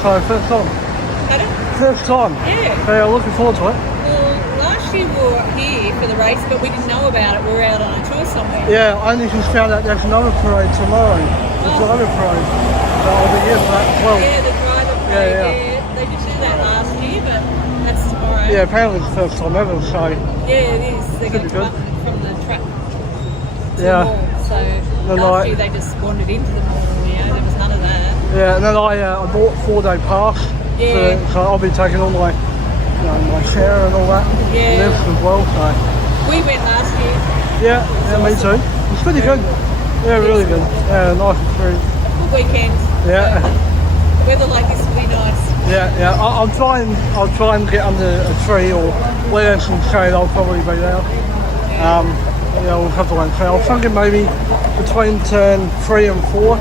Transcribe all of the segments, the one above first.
So first time. Pardon? First time. Yeah. So yeah, looking forward to it. Well, last year we were here for the race, but we didn't know about it. We were out on a tour somewhere. Yeah, I only just found out there's another parade tomorrow. The driver parade. So I'll be here for that as well. Yeah, the driver parade. Yeah. They did do that last year, but that's tomorrow. Yeah, apparently it's the first time ever, so. Yeah, it is. They're going to come up from the track to the mall. So last year they just wandered into the mall. There was none of that. Yeah, and then I bought a 4-day pass. Yeah. So I'll be taking all my, my share and all that. Yeah. Lifts as well. So. We went last year. Yeah, awesome. Me too. It's pretty good. Yeah, really good. Yeah, nice and free. Good weekend. Yeah. Weather like this will be nice. Yeah. I'll try and get under a tree or where there's some shade. I'll probably be there. Yeah, we'll have to wait and see. I was thinking maybe between turn 3 and 4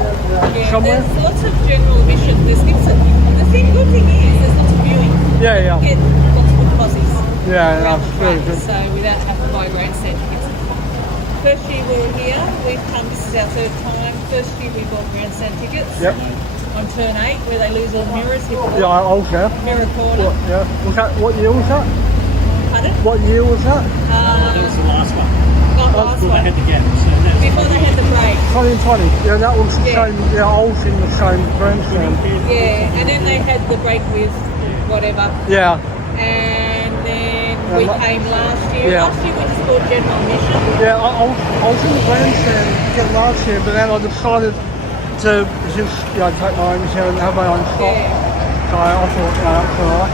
somewhere. There's lots of general admission. The good thing is there's lots of viewing. Yeah. You get lots of good posies. Yeah, that's really good. So without having to buy grandstand tickets. First year we were here, we've come, this is our third time. First year we bought grandstand tickets. Yep. On turn 8 where they lose all the mirrors. Yeah, I'll go. Mirror corner. What year was that? Pardon? What year was that? That was the last one. Last Before one. they had the gap. So before they had the break. 2020. Yeah, that was the same. Yeah, I was in the same grandstand. Yeah, and then they had the break with whatever. Yeah. And then we came last year. Yeah. Last year we just bought general admission. Yeah, I was in the grandstand again last year, but then I decided to just take my own share and have my own spot. Yeah. So I thought that's alright.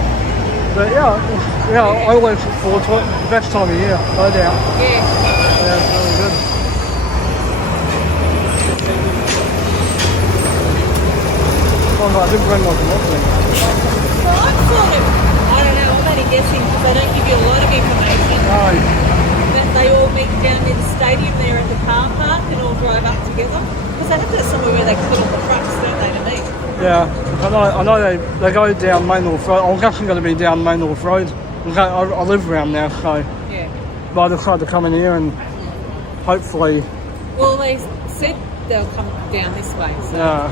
But I always look forward to it. The best time of year, no doubt. Yeah. Yeah, it's really good. Oh, I didn't bring my binoculars. Well, I'm sort of, I don't know, I'm only guessing because they don't give you a lot of information. No. That they all meet down near the stadium there at the car park and all drive up together. Because they have to have somewhere where they can put all the trucks, don't they, to meet? Yeah, I know they go down Main North Road. I'm guessing going to be down Main North Road. I live around there, so. Yeah. But I decided to come in here and hopefully. Well, they said they'll come down this way. So. Yeah.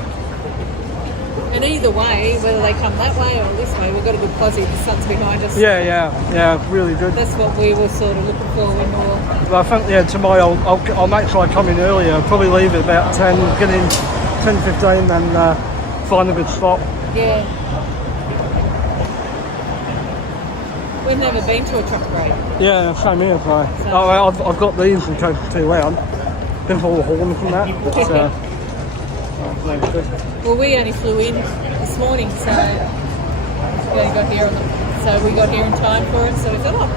And either way, whether they come that way or this way, we've got a good posse. The sun's behind us. Yeah, really good. That's what we were sort of looking for when we were. But I think tomorrow I'll make sure I come in earlier. I'll probably leave at about 10, get in 10:15 and find a good spot. Yeah. We've never been to a truck parade. Yeah, same here. So I've got these in case it's too loud. Been for all the horns and that. But, well, we only flew in this morning, so we only got here so we got here in time for it. So we thought,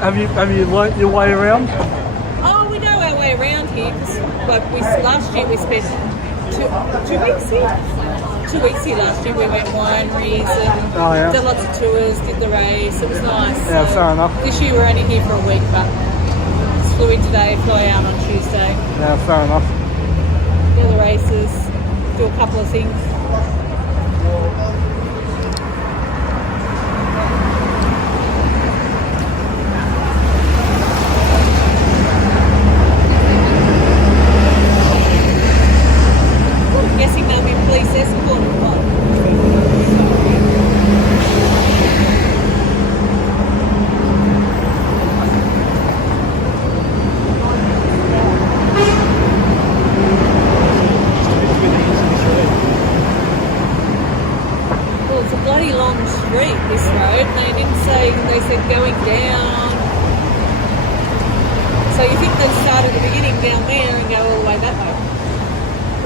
have you learnt your way around? Oh, we know our way around here. But last year we spent 2 weeks here. 2 weeks here last year. We went wineries and did lots of tours, did the race. It was nice. Yeah, so fair enough. This year we're only here for a week, but just flew in today, fly out on Tuesday. Yeah, fair enough. Do the races, do a couple of things. I'm guessing they'll be police escort or what?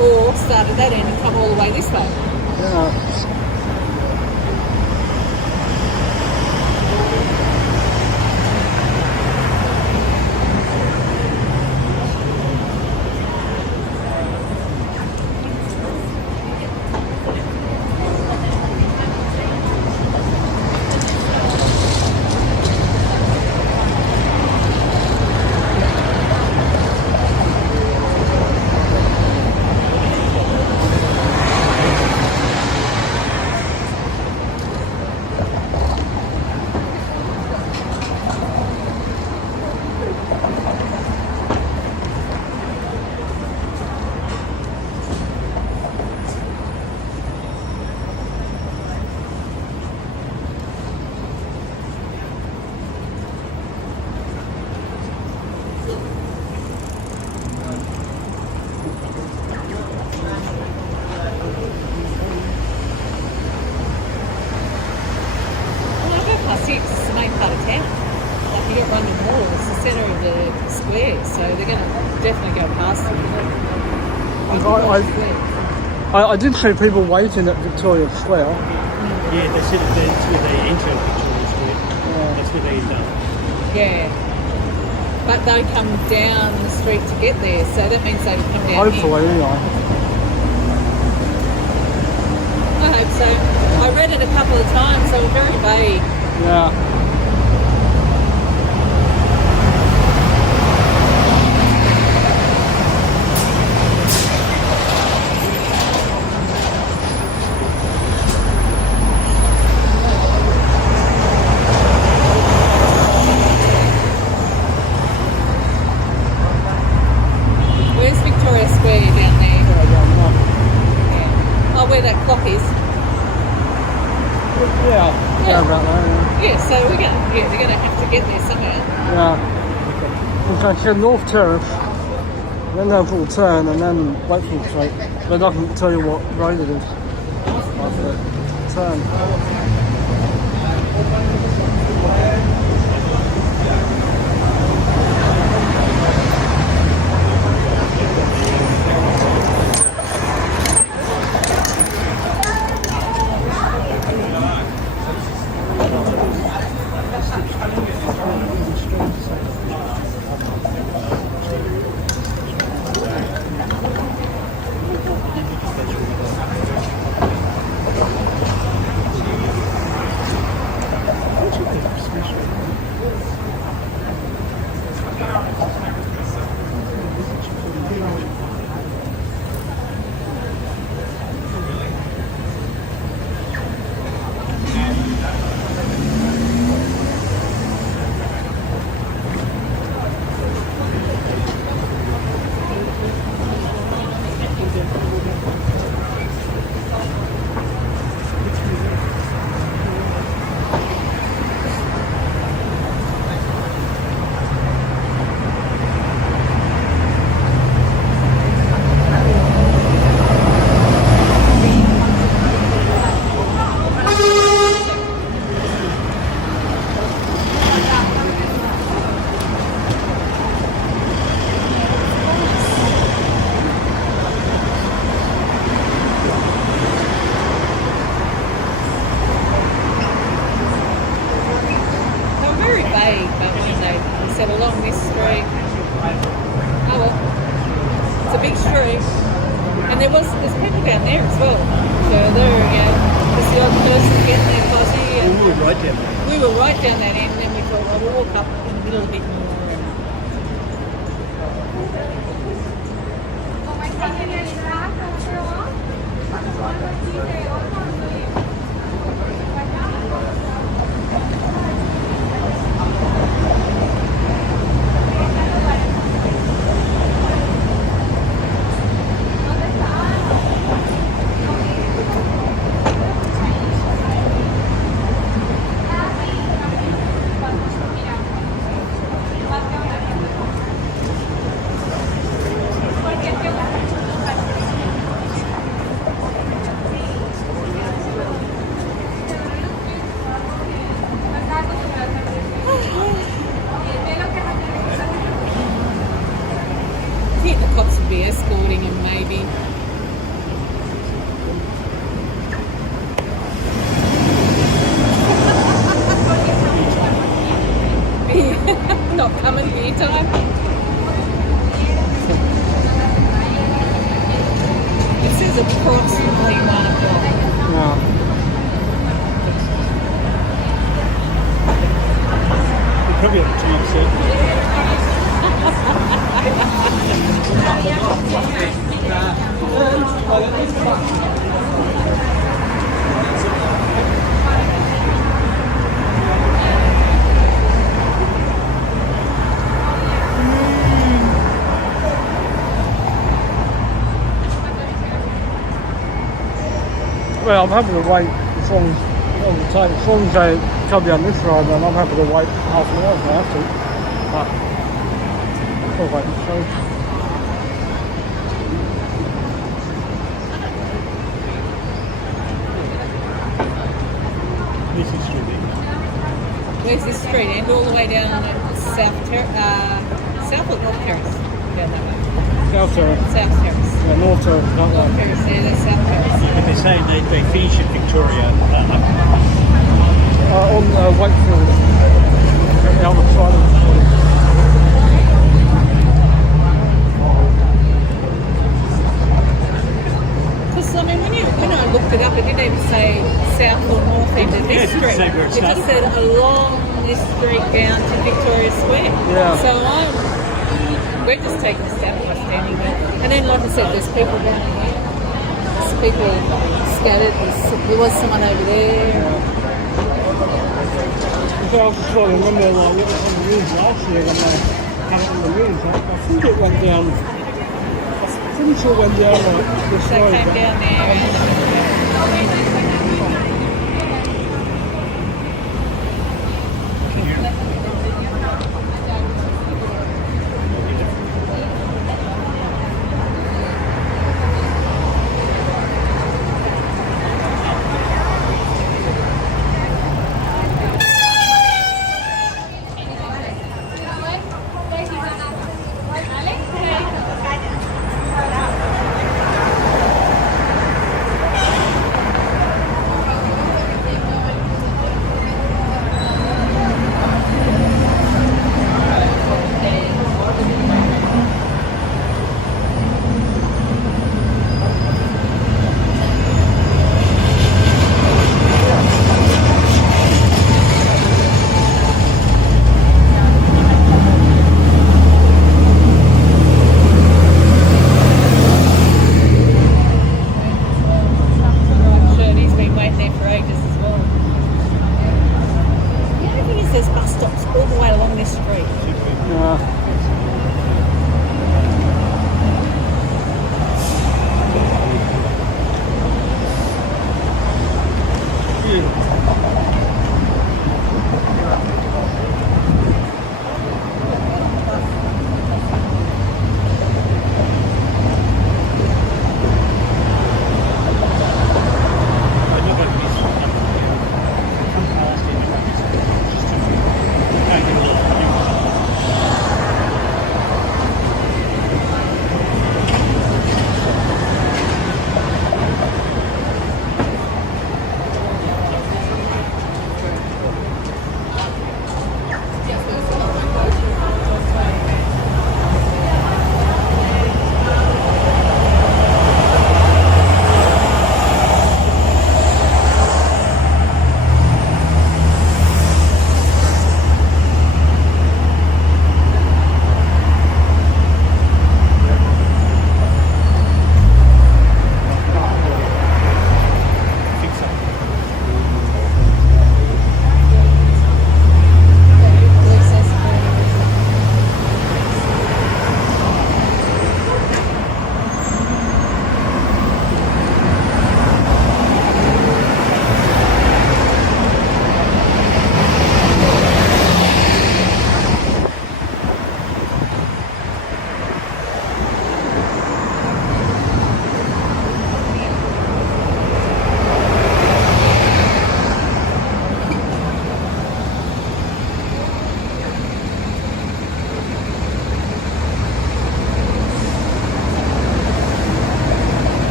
or start at that end and come all the way this way. Yeah. It's the main part of town. Like you get London Wall, it's the centre of the square, so they're going to definitely go past it. I did see people waiting at Victoria Square. Yeah, they said that's where they enter Victoria Square. That's where they end up. Yeah. But they come down the street to get there, so that means they would come down Hopefully, here. anyway. I hope so. I read it a couple of times, they were very vague. Yeah. Where's Victoria Square down there? Yeah. Oh, where that clock is. Yeah, about that, Yeah, so they're gonna have to get there somehow. yeah. Okay, so North Terrace, then they'll full turn and then Wakefield Street. But it doesn't tell you what road it is. Like the turn. Said along this street. Oh well, it's a big street, and there's people down there as well. So there, there's the odd person getting their fuzzy. And we were right down there. We were right down that end, and then we thought, well, we'll walk up in the middle a bit more. I think the cops would be escorting him, maybe. Well, I'm happy to wait as long as they come down this road, then I'm happy to wait half an hour if I have to. But I'll wait and see. This is street. Where's this street end? All the way down South or North Terrace? Down that way. South Terrace. South Terrace. Yeah, North Terrace, that North way. Terrace, yeah, that's South Terrace. And they're saying they finish at Victoria. On Wakefield, at the other side of the street. Because, I mean, when I looked it up, it didn't even say south or north end of this Yeah, it didn't street. say where it It just said along this street down to Victoria Square. Yeah. So we're just taking a step by standing there. And then, like I said, there's people down here. There's people scattered. There was someone over there. So I was just trying to remember like, what was on the news last year when they had it on the news. I think it went down, I'm pretty sure it went down like this They road. came down there.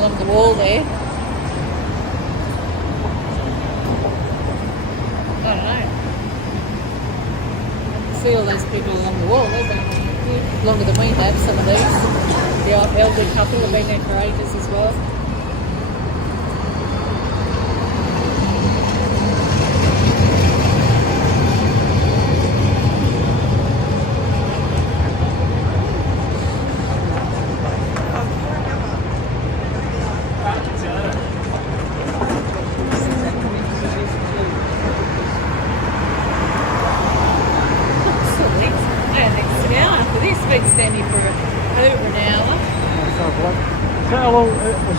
along the wall there. I don't know. See all those people along the wall. They've been longer than we have, some of these. The elderly couple have been there for ages as well.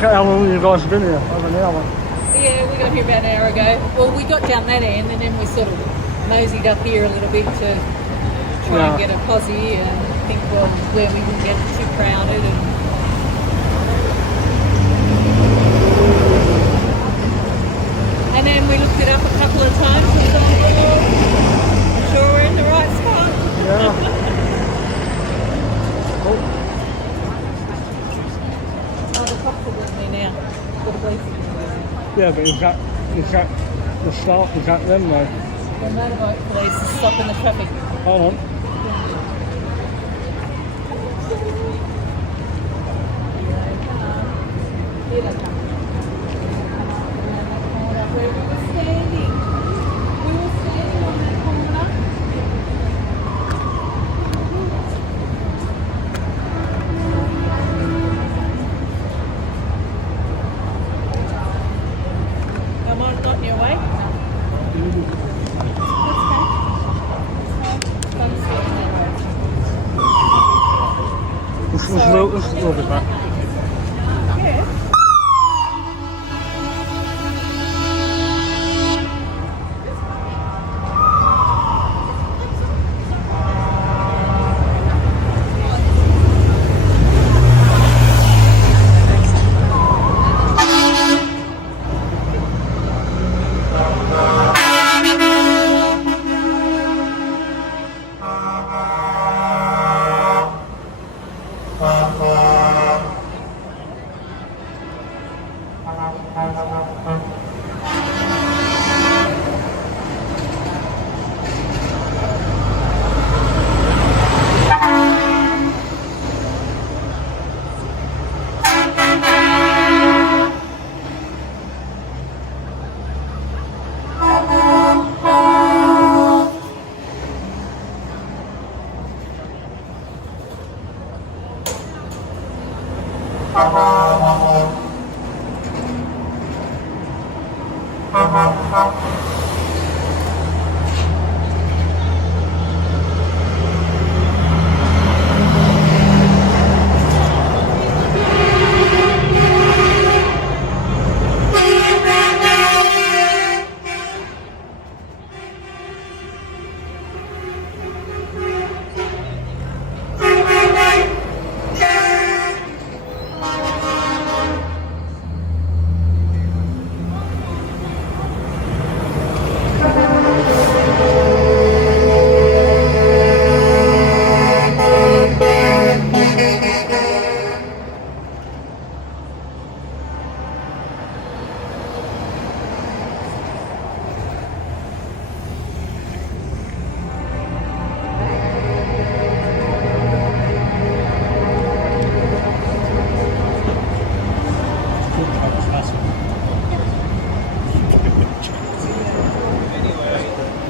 How long have you guys been here? Over an hour? Yeah, we got here about an hour ago. Well, we got down that end and then we sort of moseyed up here a little bit to try and get a posse and think, well, where we didn't get too crowded. And then we looked it up a couple of times and thought, well, I'm sure we're in the right spot. Yeah. Cool. Yeah, but is that the start? Is that them though? The motorbike police is stopping the traffic. Hold on. Here they come. Where we were standing. We were standing on that corner. Am I not in your way? This is a little bit back. Yeah.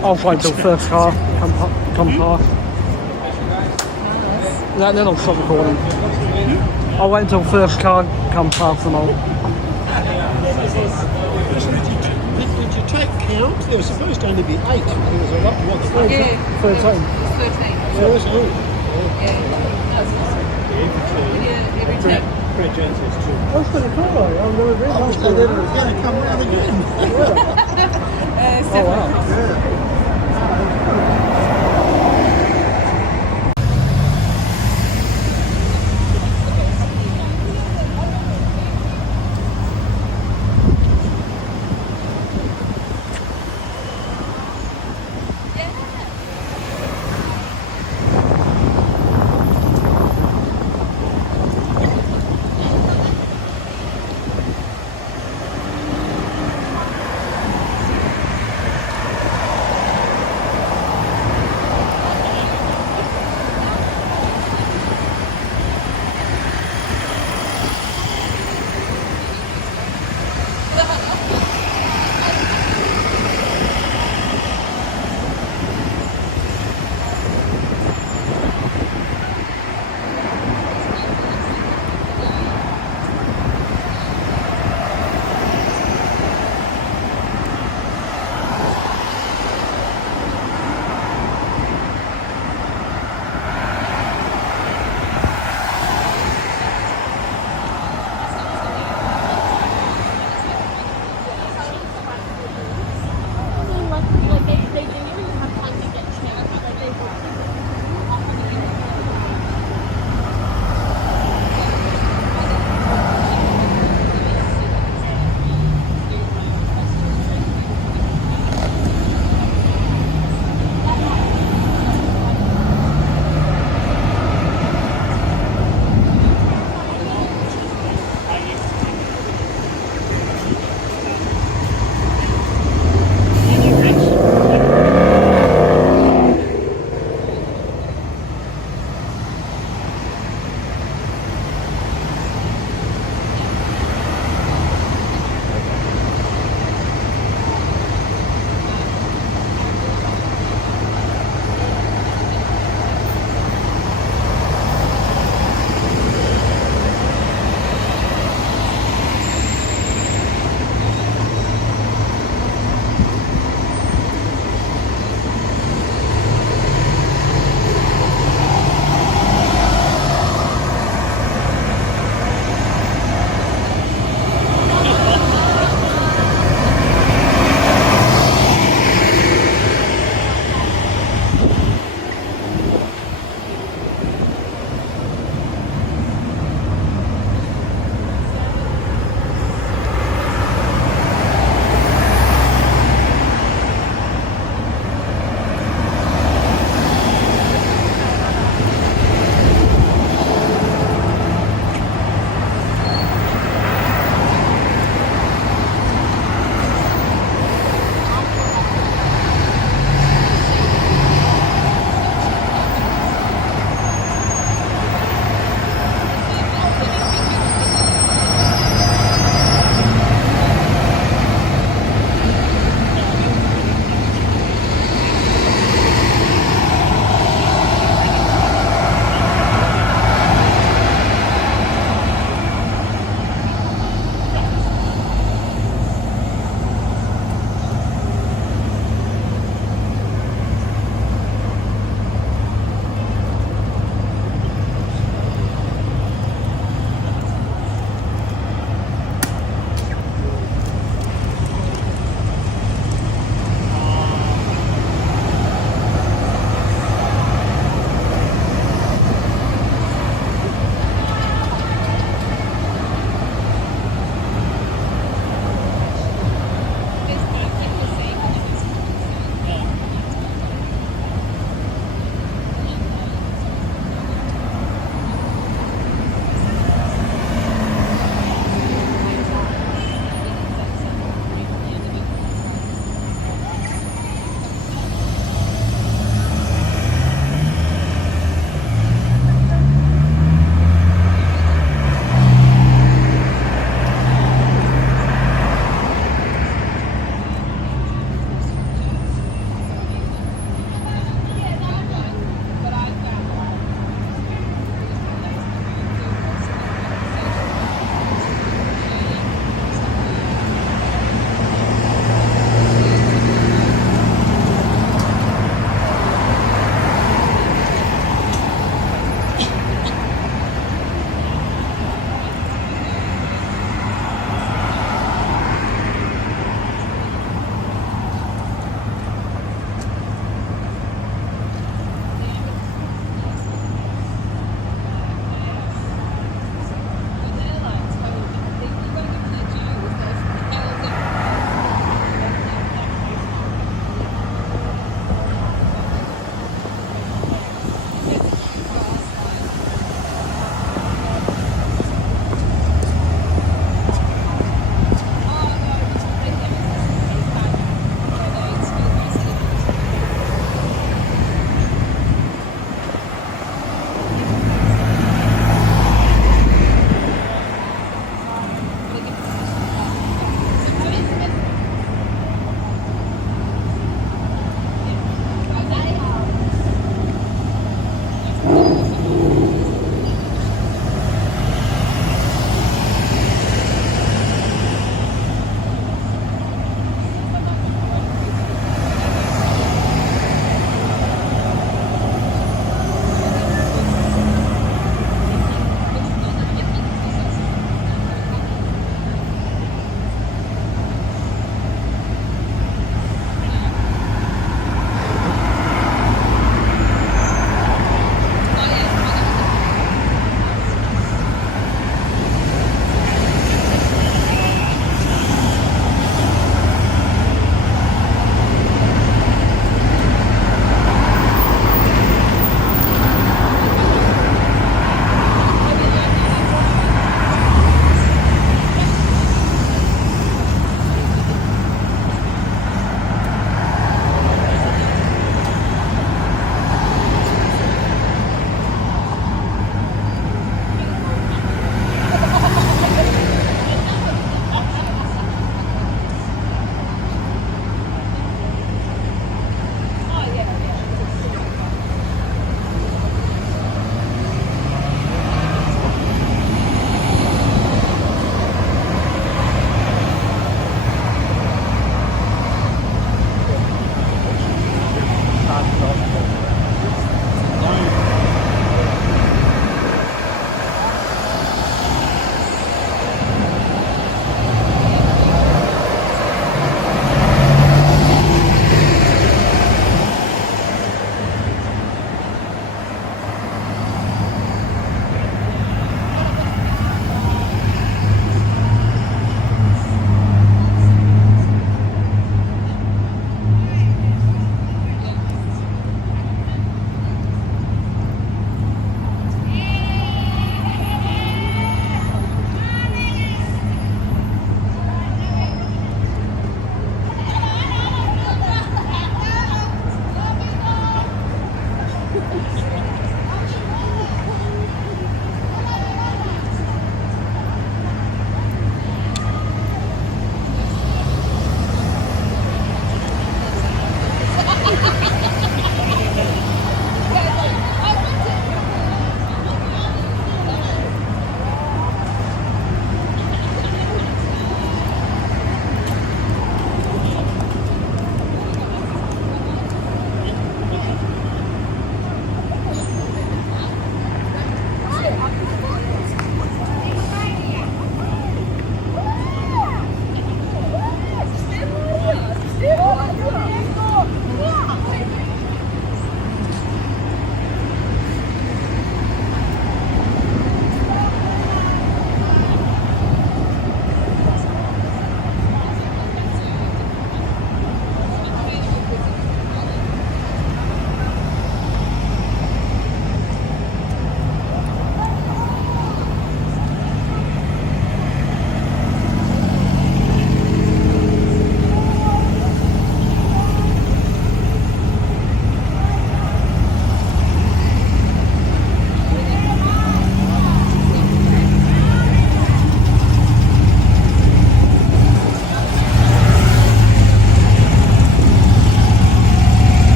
I'll wait till first car come past. No, then I'll stop recording. I'll wait until first car come past and I'll... Did you take count? There was supposed to only be 8. There was a lot more. 13. 13. 13. Yeah, every time. Fred Jones says 2. That's pretty cool though. I've never been. I was going to come round again. Oh wow. Yeah.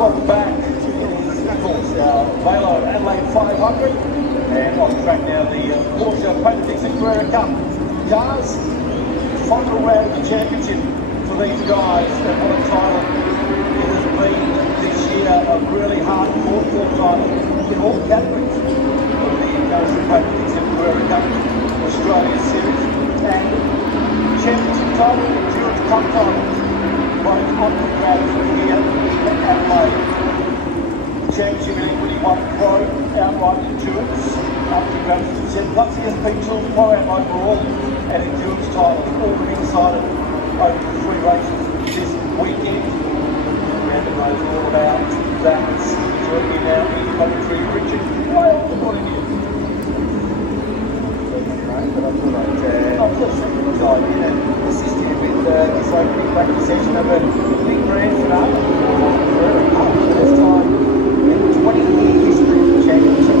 Welcome back to the course, Velo Adelaide 500, and on track now the Porsche Paint Dixon Carrera Cup cars. Final round of the championship for these guys, and what a title it has been this year, a really hard fought title in all categories of the Porsche Paint Dixon Carrera Cup Australia Series, and championship title, Endurance Cup title, both up for grabs here in Adelaide. Championship in Equity 1 Pro, outright endurance, up to grabs to 7 plus ESP Tools Pro Am overall, and endurance titles all been decided over the 3 races this weekend. Brandon knows all about that. Joining me now in commentary, Richard Wales. Good morning to you. But I thought I'd dive in and assist you with this opening practice session of a big grand finale for the first time in 20-year history of the championship.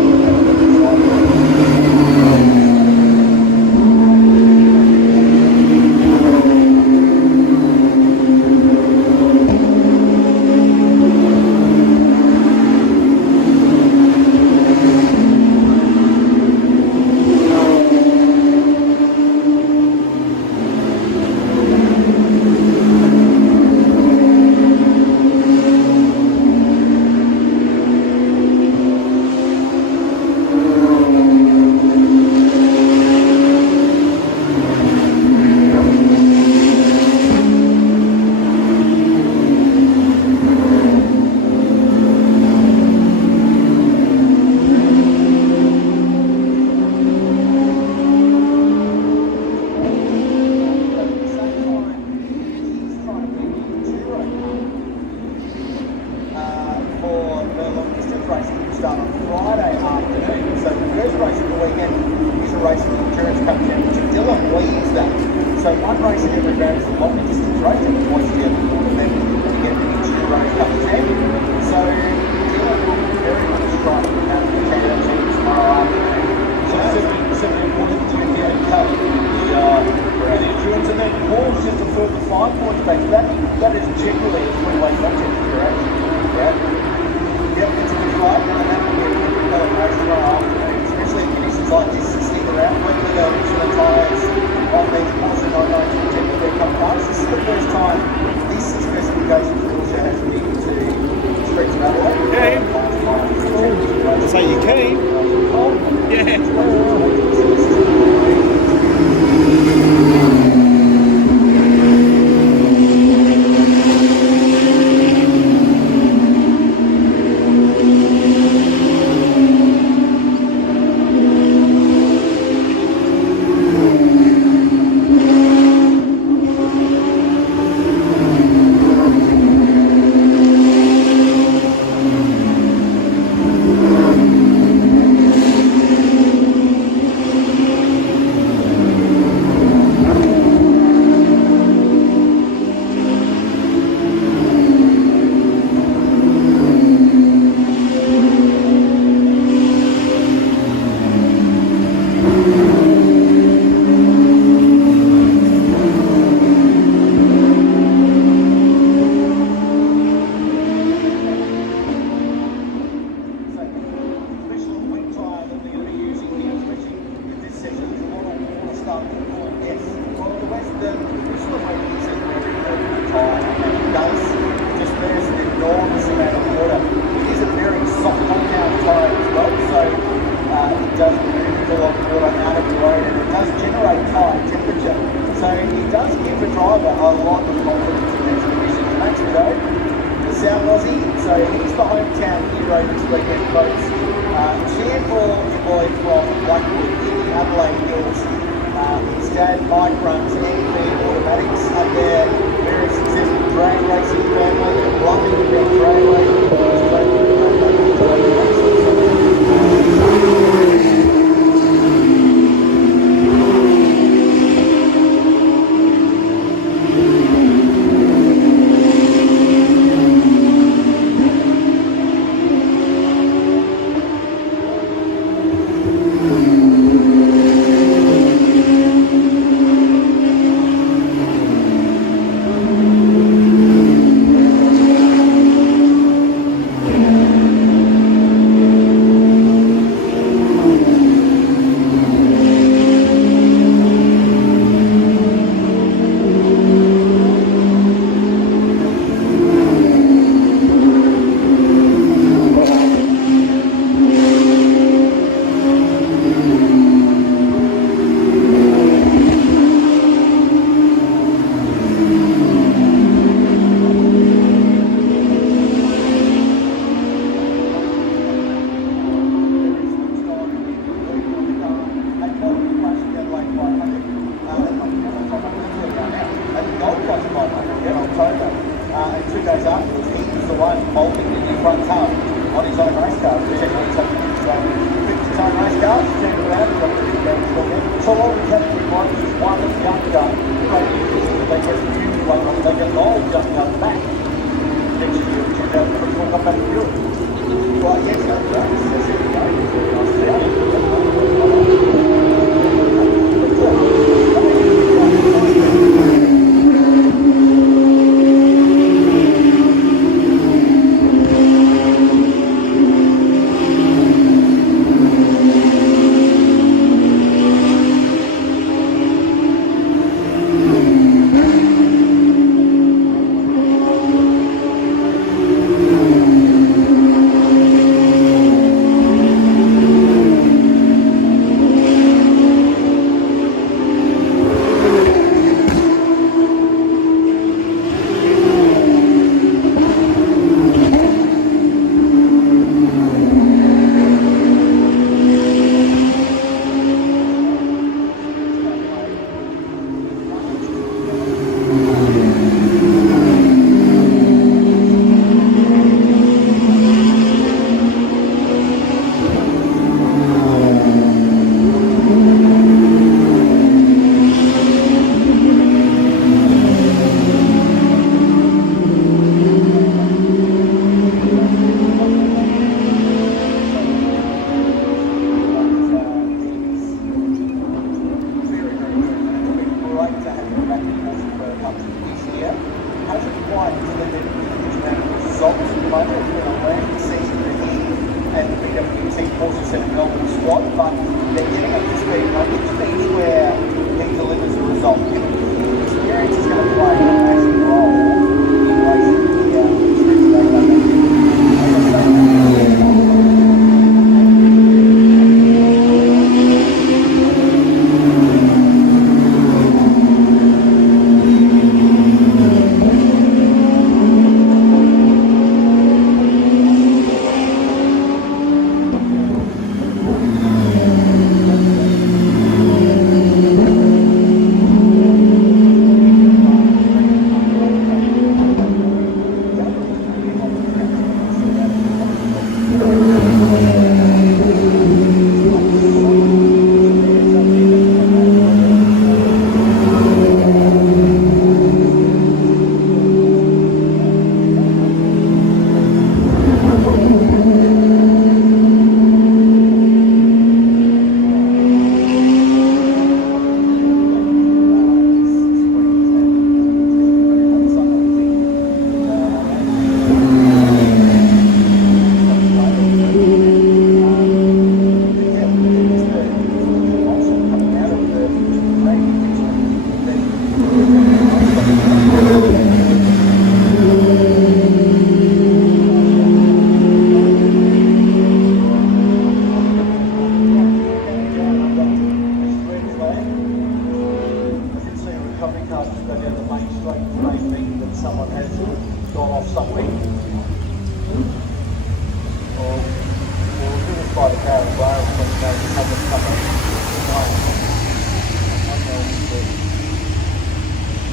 His dad, Mike, runs AV Automatics up there, very successful drag racing family, loving about drag racing.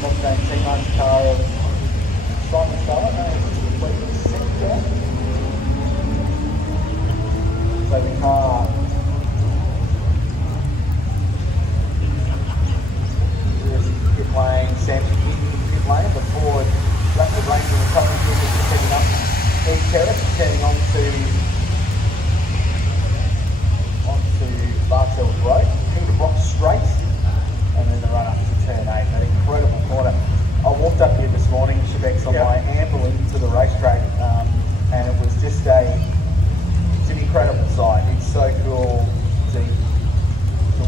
Mustang T-Mark's car of Simon Fowler, completely centre. So the car is pit lane, Samson in pit lane, the Ford Rapid Ranger and a couple of vehicles just heading up East Terrace, turning onto Bartels Road, through the Brock Straight, and then the run up to turn 8. That incredible corner. I walked up here this morning, Shebex, on my amble into the racetrack, and it was just it's an incredible sight. It's so cool to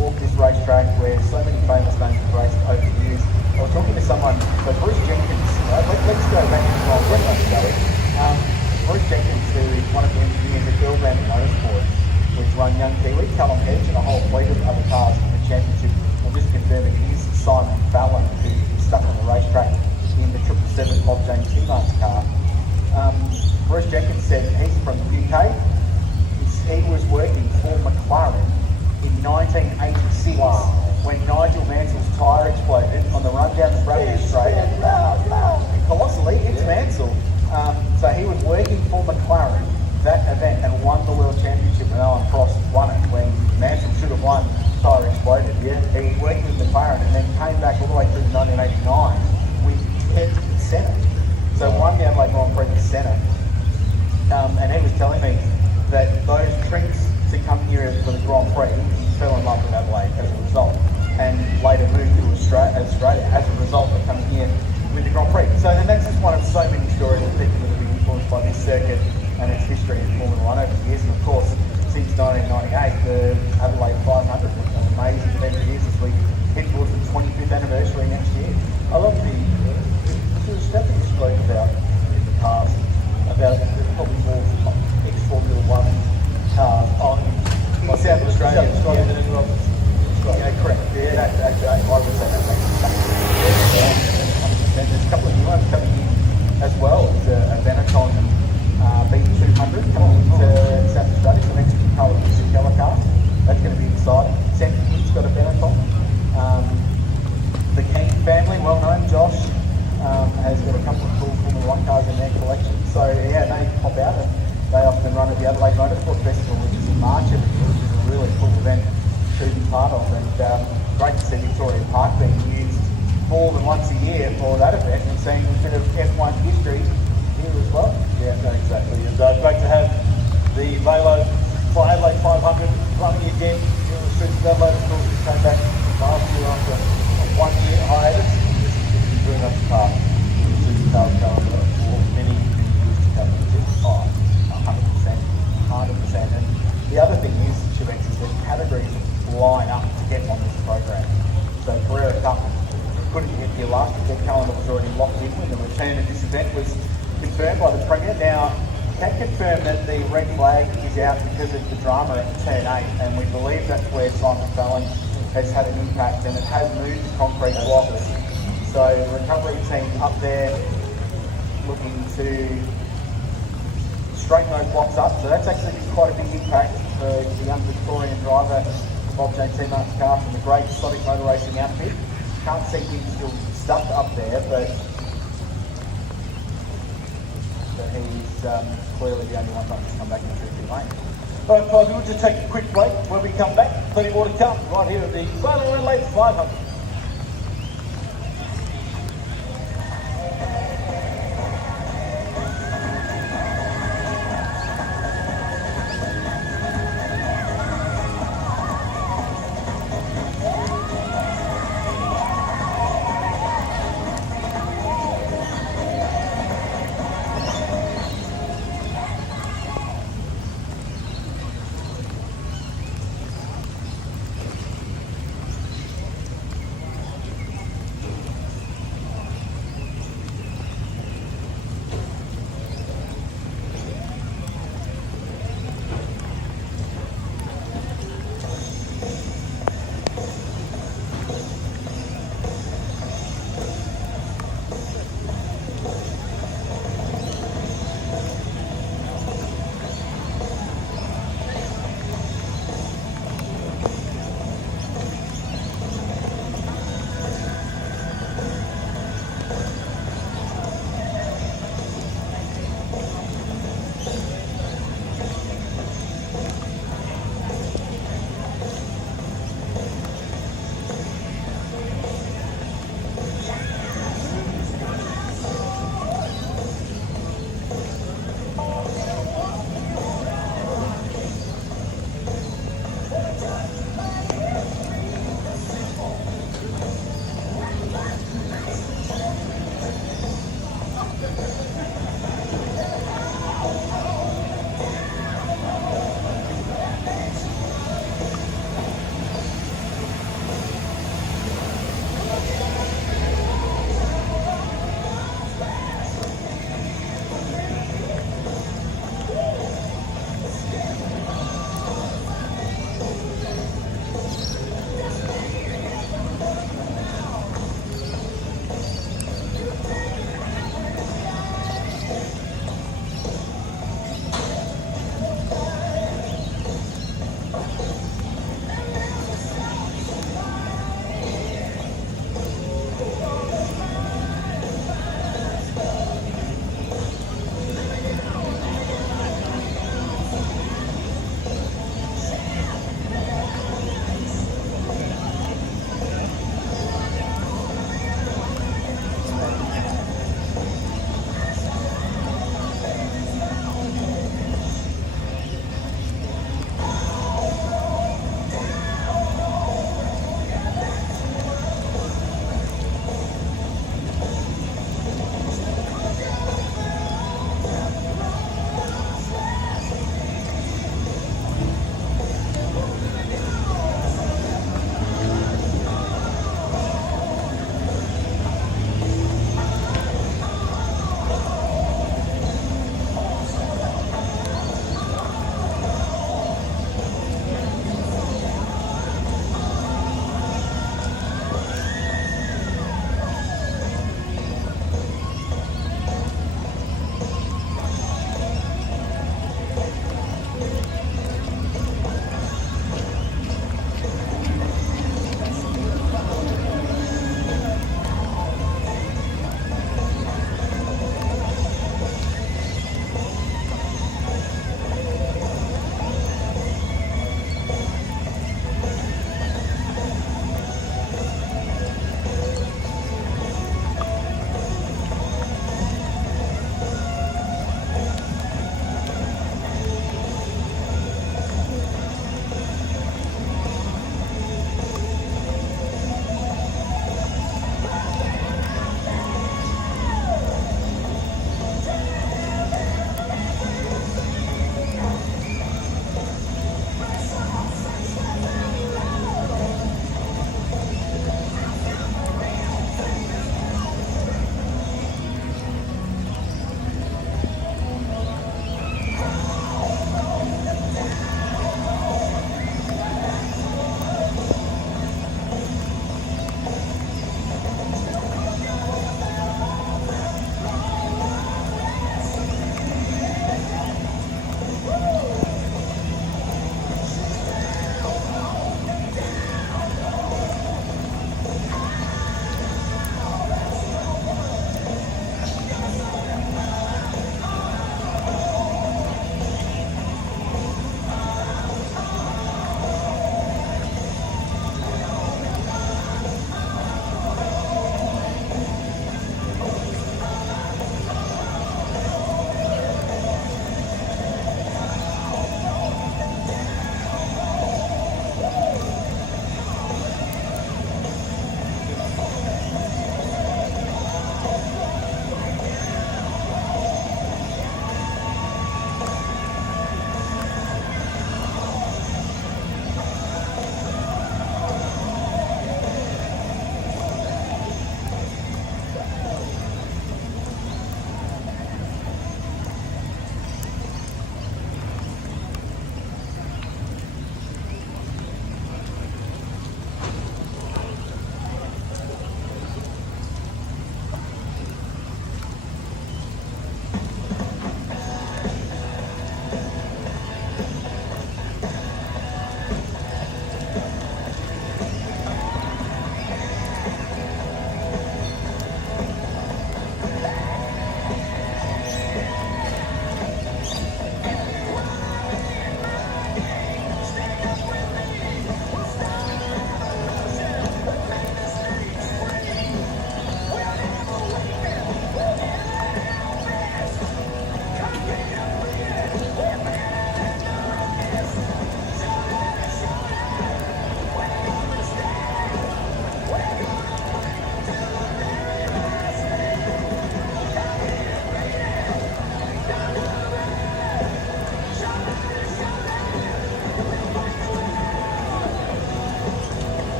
walk this racetrack where so many famous names have raced over the years. I was talking to someone, so Bruce Jenkins, let's go back to my Bruce Jenkins, who is one of the engineers at Adelaide Motorsport, which run Young Kiwi, Callum Hedge, and a whole fleet of other cars in the championship. We'll just confirm it is Simon Fallon, who is stuck on the racetrack in the 777 Bob James T-Mark's car. Bruce Jenkins said he's from the UK. He was working for McLaren in 1986 when Nigel Mansell's tyre exploded on the run down the Bradley Straight colossally into Mansell. So he was working for McLaren that event and won the World Championship when Alan Prost won it when Mansell should have won. Tyre exploded. He was working with McLaren and then came back all the way through to 1989 with Ted Senna. So won the Adelaide Grand Prix with Senna. And he was telling me that those trips to come here for the Grand Prix, he fell in love with Adelaide as a result, and later moved to Australia as a result of coming here with the Grand Prix. So, and that's just one of so many stories of people that have been influenced by this circuit and its history in Formula One over the years. And of course, since 1998, the Adelaide 500 was an amazing event it is as we head towards the 25th anniversary next year. I love the sort of stuff that you spoke about in the past, about probably more ex-Formula One cars on South Australia. Yeah, correct. Yeah, that's actually, I would say that's and there's a couple of new ones coming in as well. There's a Benetton B200 coming into South Australia, the next colour is a yellow car. That's going to be exciting. Samson's got a Benetton. The King family, well known, Josh, has got a couple of cool Formula One cars in their collection. So yeah, they pop out and they often run at the Adelaide Motorsport Festival, which is in March every year, which is a really cool event to be part of. And great to see Victoria Park being used more than once a year for that event and seeing a bit of F1 history here as well. Yeah, no, exactly. And great to have the Velo Adelaide 500 running again here on the streets of Adelaide. Of course, we came back last year after a 1-year hiatus. This is going to be very much part of the Supercars calendar for many years to come. 100%. And the other thing is, Shebex, is that categories line up to get on this program. So Carrera Cup couldn't get here last year. Their calendar was already locked in when the return of this event was confirmed by the Premier. Now, can confirm that the red flag is out because of the drama at turn 8, and we believe that's where Simon Fallon has had an impact, and it has moved to concrete blocks. So the recovery team up there looking to straighten those blocks up. So that's actually quite a big impact for the young Victorian driver, Bob James T-Mark's car from the great Sonic Motor Racing outfit. Can't see him still stuck up there, but he's clearly the only one that can come back into the lane. All right, guys, we'll just take a quick break. When we come back, plenty more to come right here at the Adelaide 500.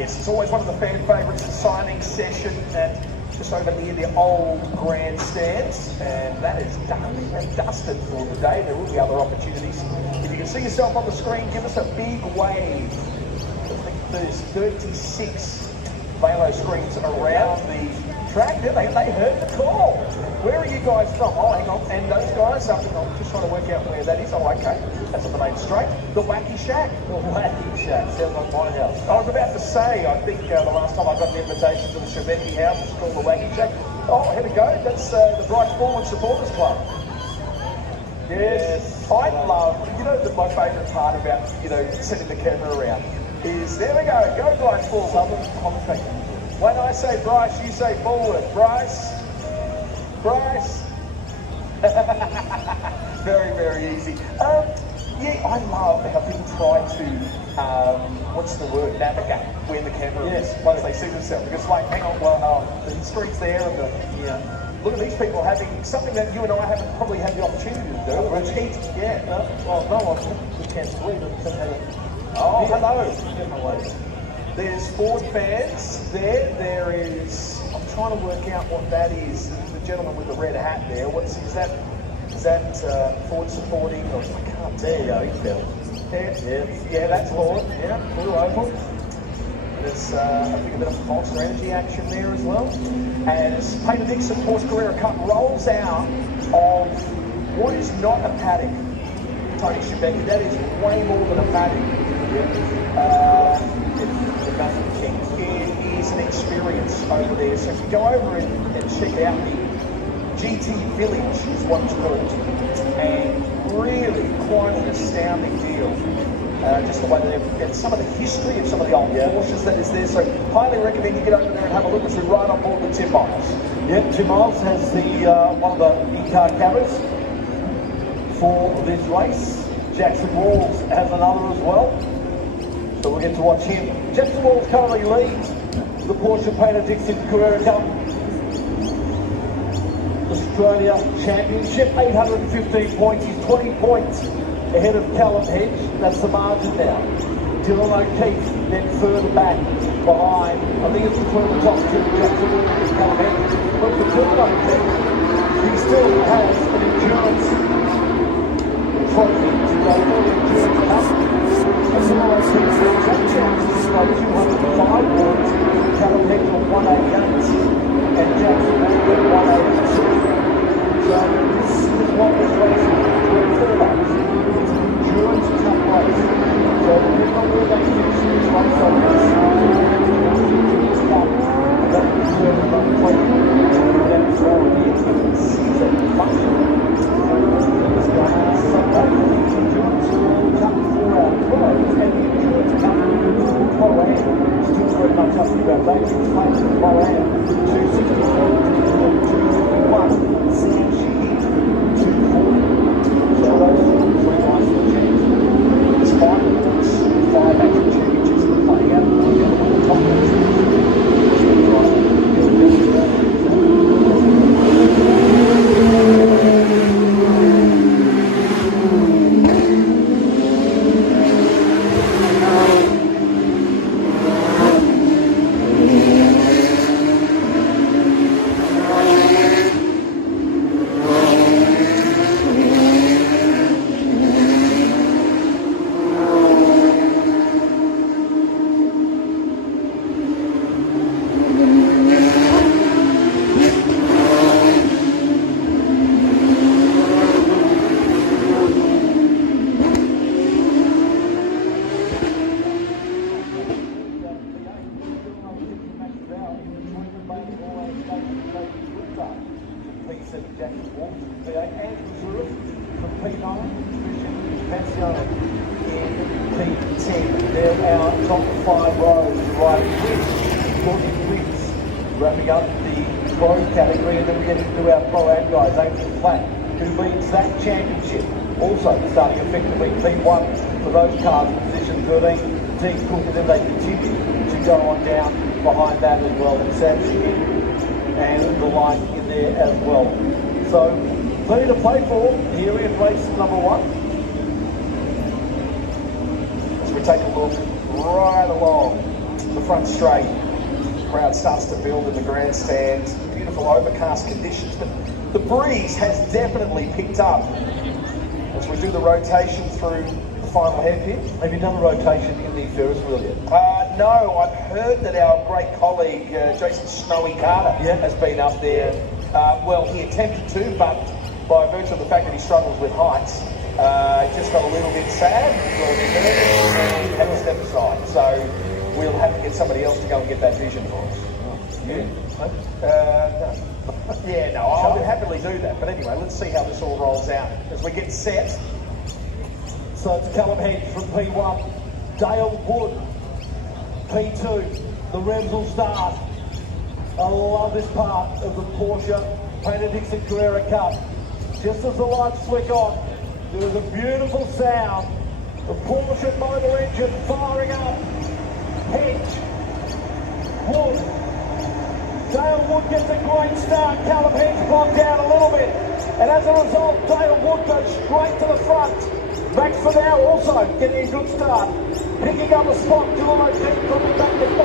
Yes, it's always one of the fan favourites, the signing session at just over near the old grandstands, and that is done and dusted for the day. There will be other opportunities. If you can see yourself on the screen, give us a big wave. I think there's 36 Velo screens around the track. They heard the call. Where are you guys from? Oh, hang on. And those guys, I'm just trying to work out where that is. Oh, okay. That's on the main straight. The Wacky Shack. The Wacky Shack, sounds like my house. I was about to say, I think the last time I got an invitation to the Chevetti house, it's called the Wacky Shack. Oh, here we go. That's the Bryce Forward Supporters Club. Yes. I love, my favourite part about, sending the camera around is, there we go. Go Bryce Forward. Southern commentating. When I say Bryce, you say forward. Bryce. Bryce. Very, very easy. Yeah, I love how people try to, what's the word, navigate where the camera is once they see themselves. Because like, hang on, well, the street's there and look at these people having something that you and I haven't probably had the opportunity to do. Which eat, Well, no one can't believe it. Oh, hello. There's Ford fans there. There is, I'm trying to work out what that is. The gentleman with the red hat there. Is that Ford supporting? Or I can't tell. There you go, he's better. Yeah, that's Ford. Yeah, blue oval. There's I think a bit of Monster Energy action there as well. As Peter Dixon Porsche Carrera Cup rolls out of what is not a paddock, Tony Shebeki, that is way more than a paddock. The massive king. It is an experience over there. So if you go over and check out the GT Village is what it's called, and really quite an astounding deal. Just the way and some of the history of some of the old Porsches that is there. So highly recommend you get over there and have a look. As we're right on board with Tim Miles. Yep, Tim Miles has the one of the in-car cameras for this race. Jackson Walls has another as well. So we'll get to watch him. Jackson Walls currently leads the Porsche Peter Dixon Carrera Cup Australia Championship. 815 points. He's 20 points ahead of Callum Hedge. That's the margin now. Dylan O'Keefe then further back behind. I think it's between the top two, Jackson Walls and Callum Hedge. But for Dylan O'Keefe, he still has an endurance trophy to go for, the endurance cup. And Dylan O'Keefe has that chance to go 205 points. Callum Hedge on 188 and Jackson Walls at 182. So this is what this race is all about. It's an endurance cup race. So depending on where they finish this race on this endurance cup, that will determine the point that is already in season function. This guy is Sunday, the endurance cup for our pros, and the endurance cup for Moran. Still very much up to our dates. It's playing with Moran 264 to 261. Five actual championships that are playing out. The Jackson Walls from P8 and Reserve from P9, Christian Mancione in P10. They're our top 5 rows right here. Courtney Quiggs wrapping up the Pro category, and then we get into our Pro-Am guys, Adelaide Flat, who leads that championship. Also starting effectively P1 for those cars in position 13. Team Cook, and then they continue to go on down behind that as well. And Sam Shin and the line in there as well. So, plenty to play for here in race number 1. As we take a look right along the front straight. Crowd starts to build in the grandstand. Beautiful overcast conditions, but the breeze has definitely picked up as we do the rotation through the final hairpin. Have you done a rotation in the Ferris wheel yet? No, I've heard that our great colleague Jason Snowy Carter has been up there. Well, he attempted to, but by virtue of the fact that he struggles with heights, just got a little bit sad, a little bit nervous, and had to step aside. So we'll have to get somebody else to go and get that vision for us. Yeah. No. Yeah, no, I would happily do that. But anyway, let's see how this all rolls out as we get set. So it's Callum Hedge from P1, Dale Wood, P2, the Revs will start. I love this part of the Porsche Painted Dixon Carrera Cup. Just as the lights flick on, there is a beautiful sound. The Porsche motor engine firing up. Hedge, Wood, Dale Wood gets a great start. Callum Hedge bogged down a little bit. And as a result, Dale Wood goes straight to the front. Max for now also getting a good start. Picking up a spot, Dylan O'Keefe dropping back to 4.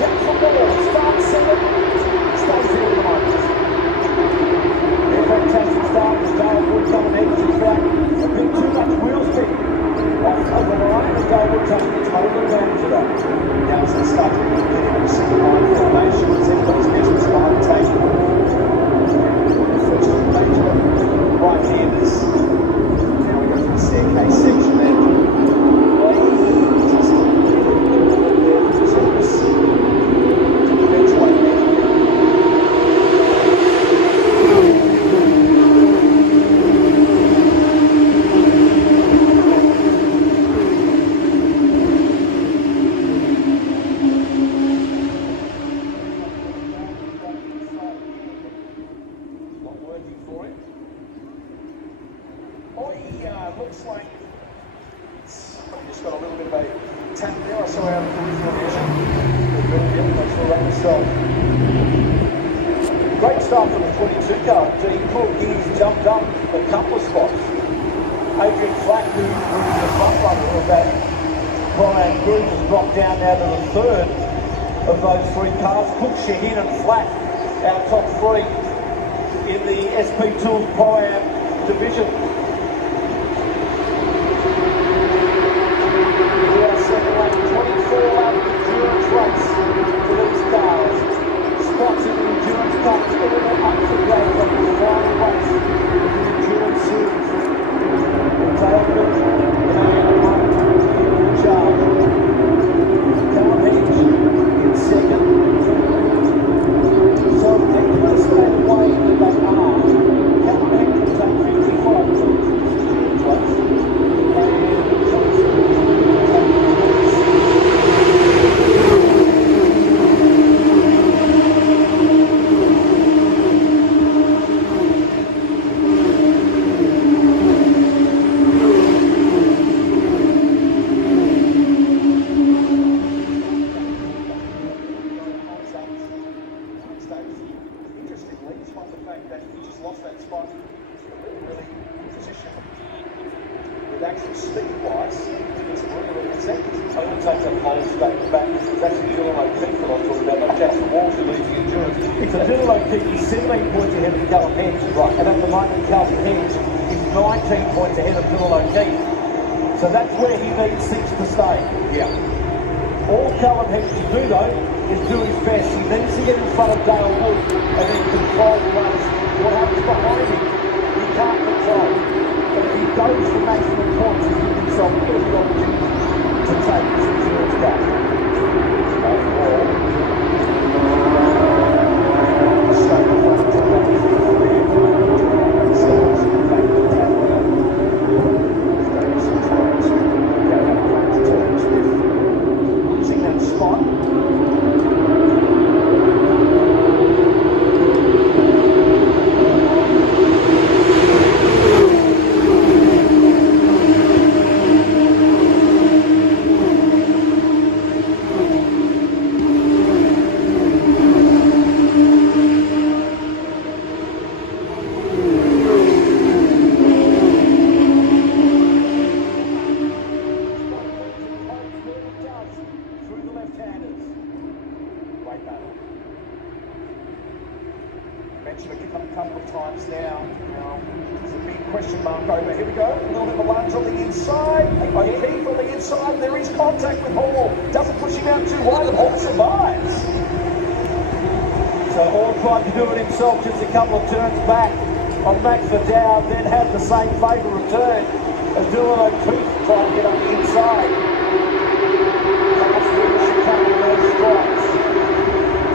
Jackson Moore starts second. Stays here at the moment. A fantastic start with Dale Wood coming in to back. A bit too much wheel spin. Off over the line, and Dale Wood taking total advantage of that. Now as they start to get into the single line formation, as everybody's measures behind the table. The first major right-handers. Now we go to the staircase section there. Looks like somebody just got a little bit of a tap there. I saw out of peripheral vision. Not sure that myself. Great start from the 22 car. Dean Cook, he's jumped up a couple of spots. Adrian Flack, who was the front runner of that Brian group, has dropped down now to the third of those 3 cars. Cook, Shaheen and Flack, our top 3 in the SP Tools Pro-Am division. Race for these cars. Spots in the Endurance Cup, all up to date on the final race of the Endurance Series. Dale Wood, in charge. Callum Hedge in second. So they're close to that way that they are. Callum Hedge will take 55 to the place. So that's where he needs 6 to stay. Yeah. All Callum Hedge to do though is do his best. He needs to get in front of Dale Wood and then control the race. What happens behind him, he can't control. But if he goes for maximum points, he gives himself every opportunity to take this Endurance Cup. Overall, straight in front of Dale. A little bit of a lunge on the inside. O'Keefe on the inside. There is contact with Hall. Doesn't push him out too wide, and Hall survives. So Hall tried to do it himself, just a couple of turns back on Max Vidal, then had the same favour return as Dylan O'Keefe tried to get up the inside. That's where the chicane of those strikes.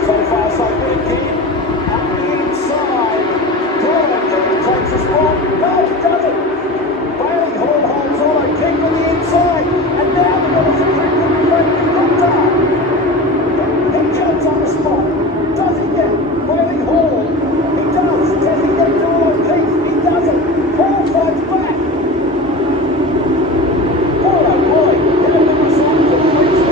So far, so good again. Up the inside. Dylan O'Keefe takes a spot. No, he doesn't. Bailey Hall holds on. O'Keefe on the inside. And now they've got a secret contact. He jumps on the spot. Does he get Bailey Hall? He does. Does he get Dylan O'Keefe? He doesn't. Hall fights back. Boy, oh boy. Get a bit of something for the next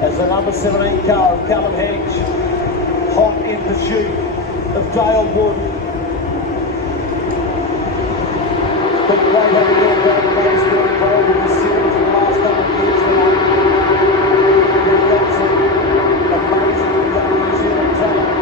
as the number 17 car of Callum Hedge, hot in pursuit of Dale Wood. But great having your brand remains very involved with the series in the last couple of years now. Really absolutely amazing young New Zealand talent.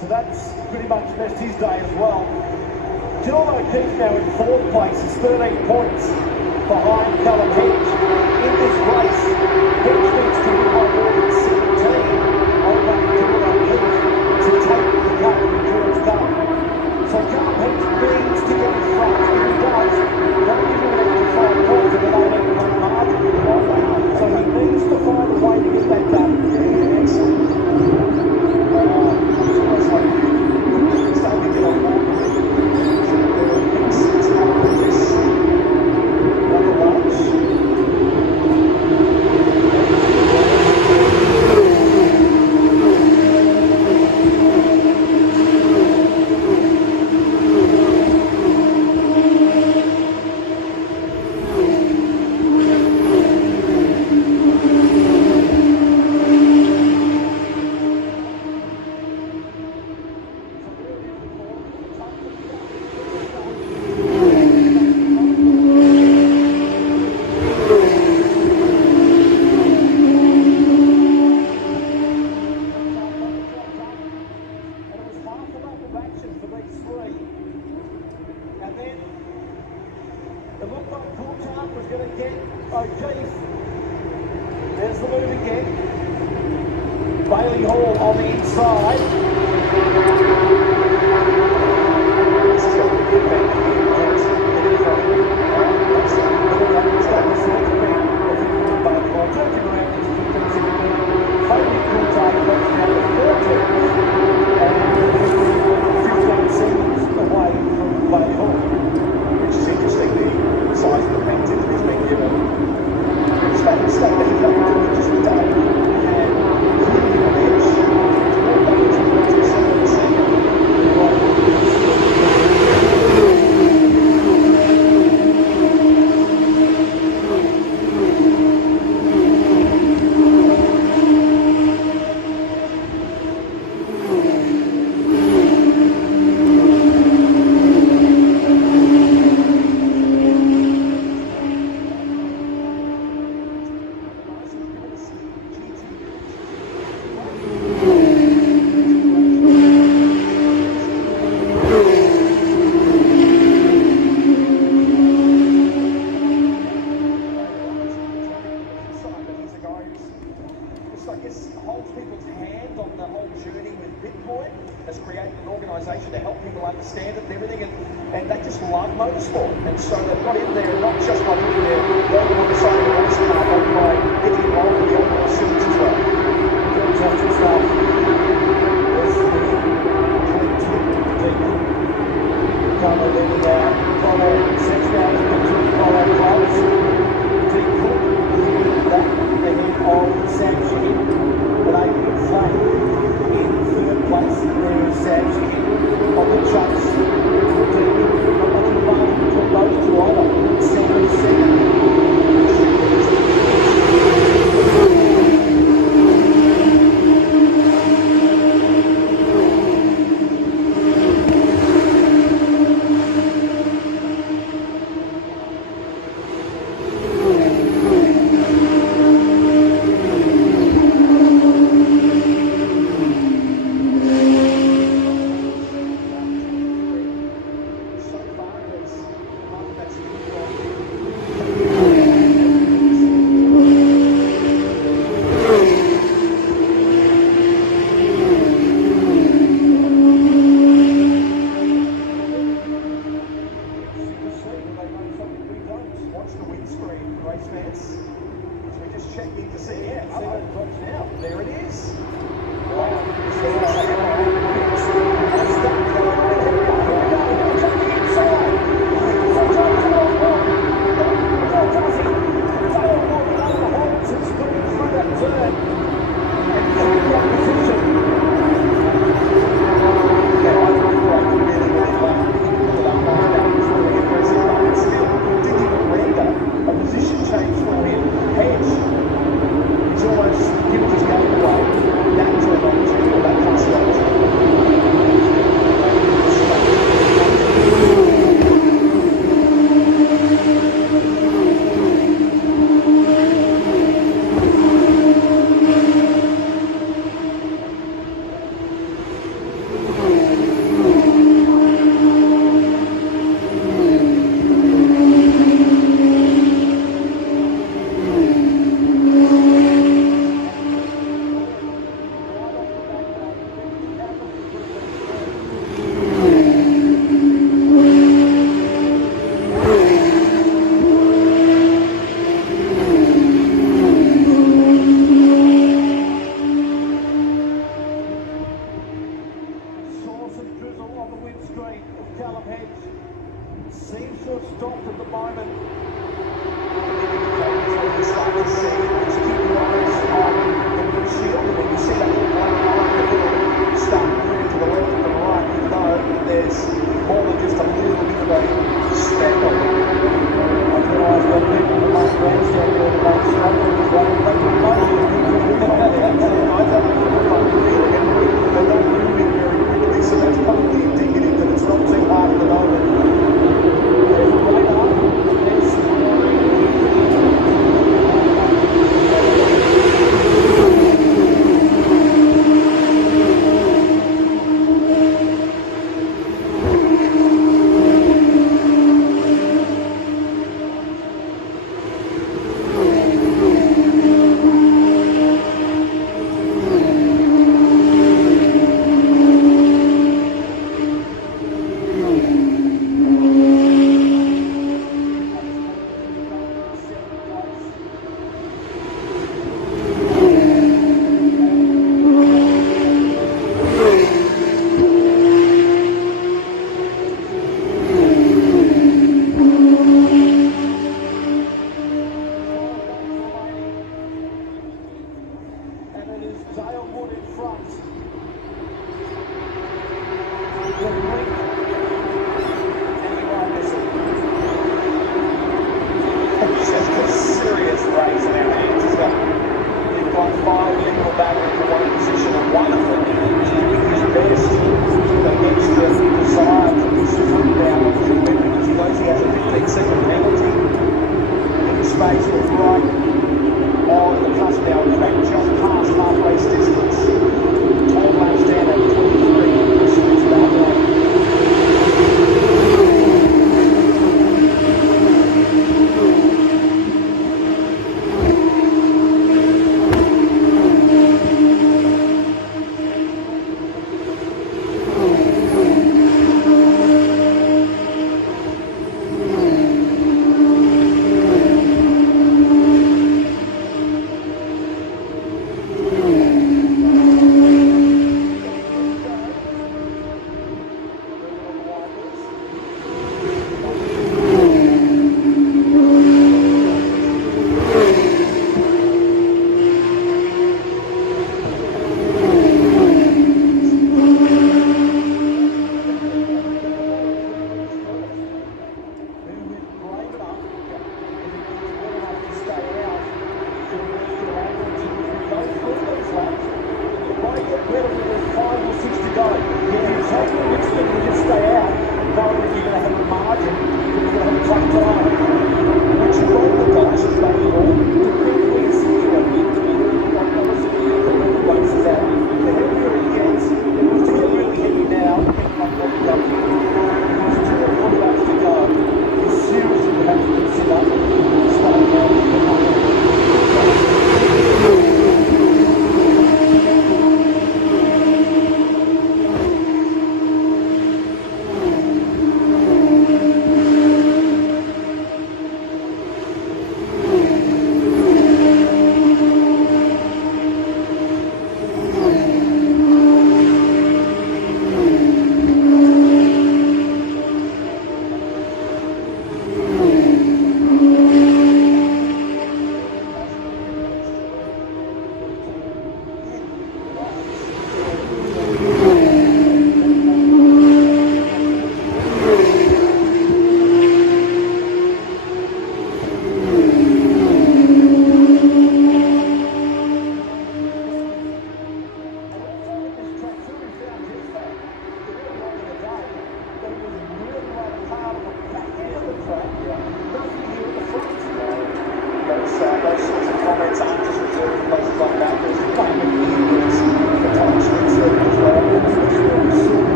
So that's pretty much missed his day as well. Dylan O'Keefe now in fourth place is 13 points behind Callum Hedge. In this race, Hedge needs to win by more than 17 over Dylan O'Keefe to take the cup of Endurance Cup. So Callum Hedge needs to get in front. If he does, they'll give him an extra 5 points and then they'll have a margin. So he needs to find a way to get that done. It looked like Coulthard was going to get O'Keefe. There's the move again. Bailey Hall on the inside. This is going to be a big back here. That's the second round. Bailey Hall turns him around. He's Fabian Coulthard goes down to 14 and 15 seconds away from Bailey Hall, which is interesting. The size of the penalty that he's been given. Stay that he got to just done and clearly on edge. All back to the 17th.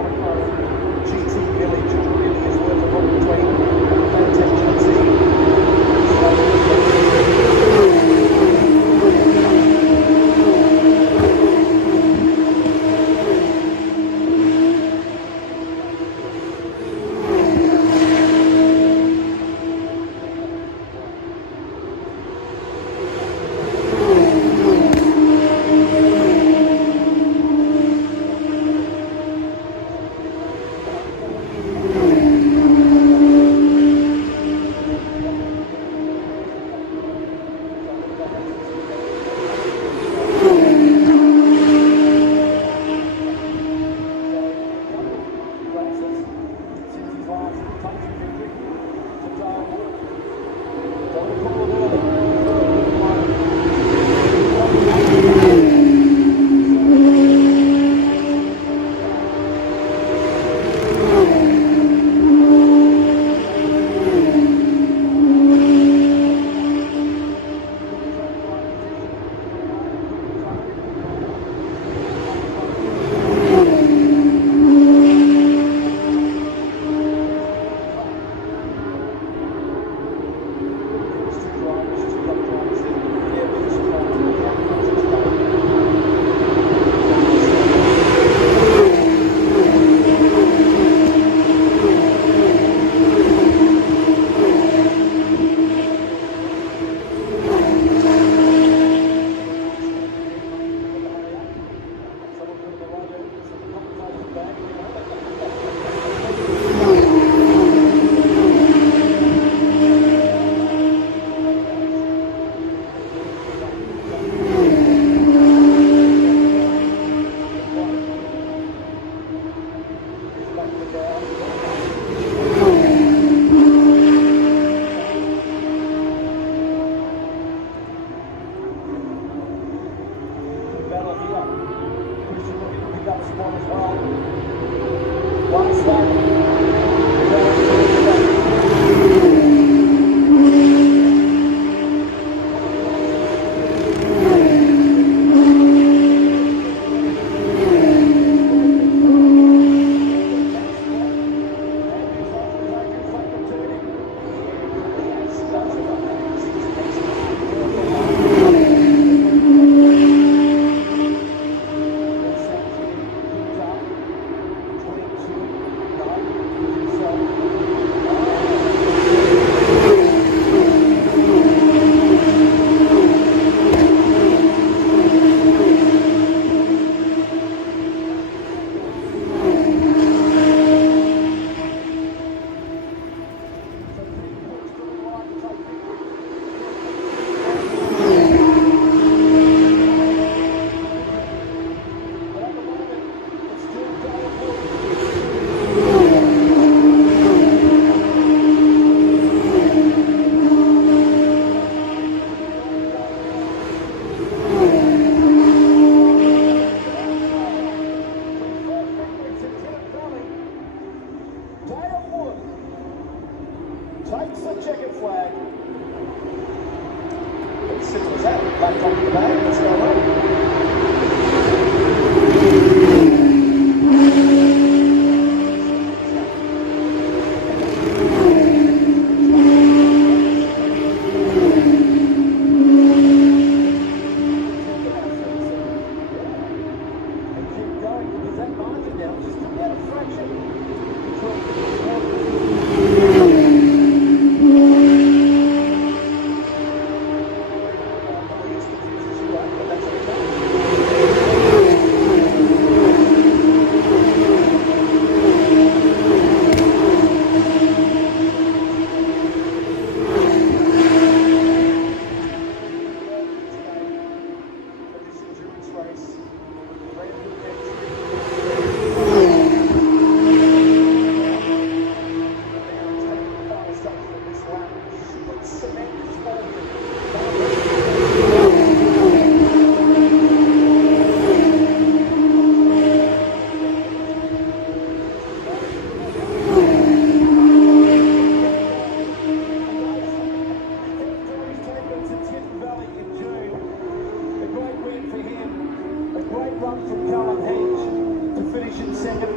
GT Village really is worth a look between Fantastic GT. Takes the checkered flag. It's simple as that. Back on the bag. Let's go home. But that's okay.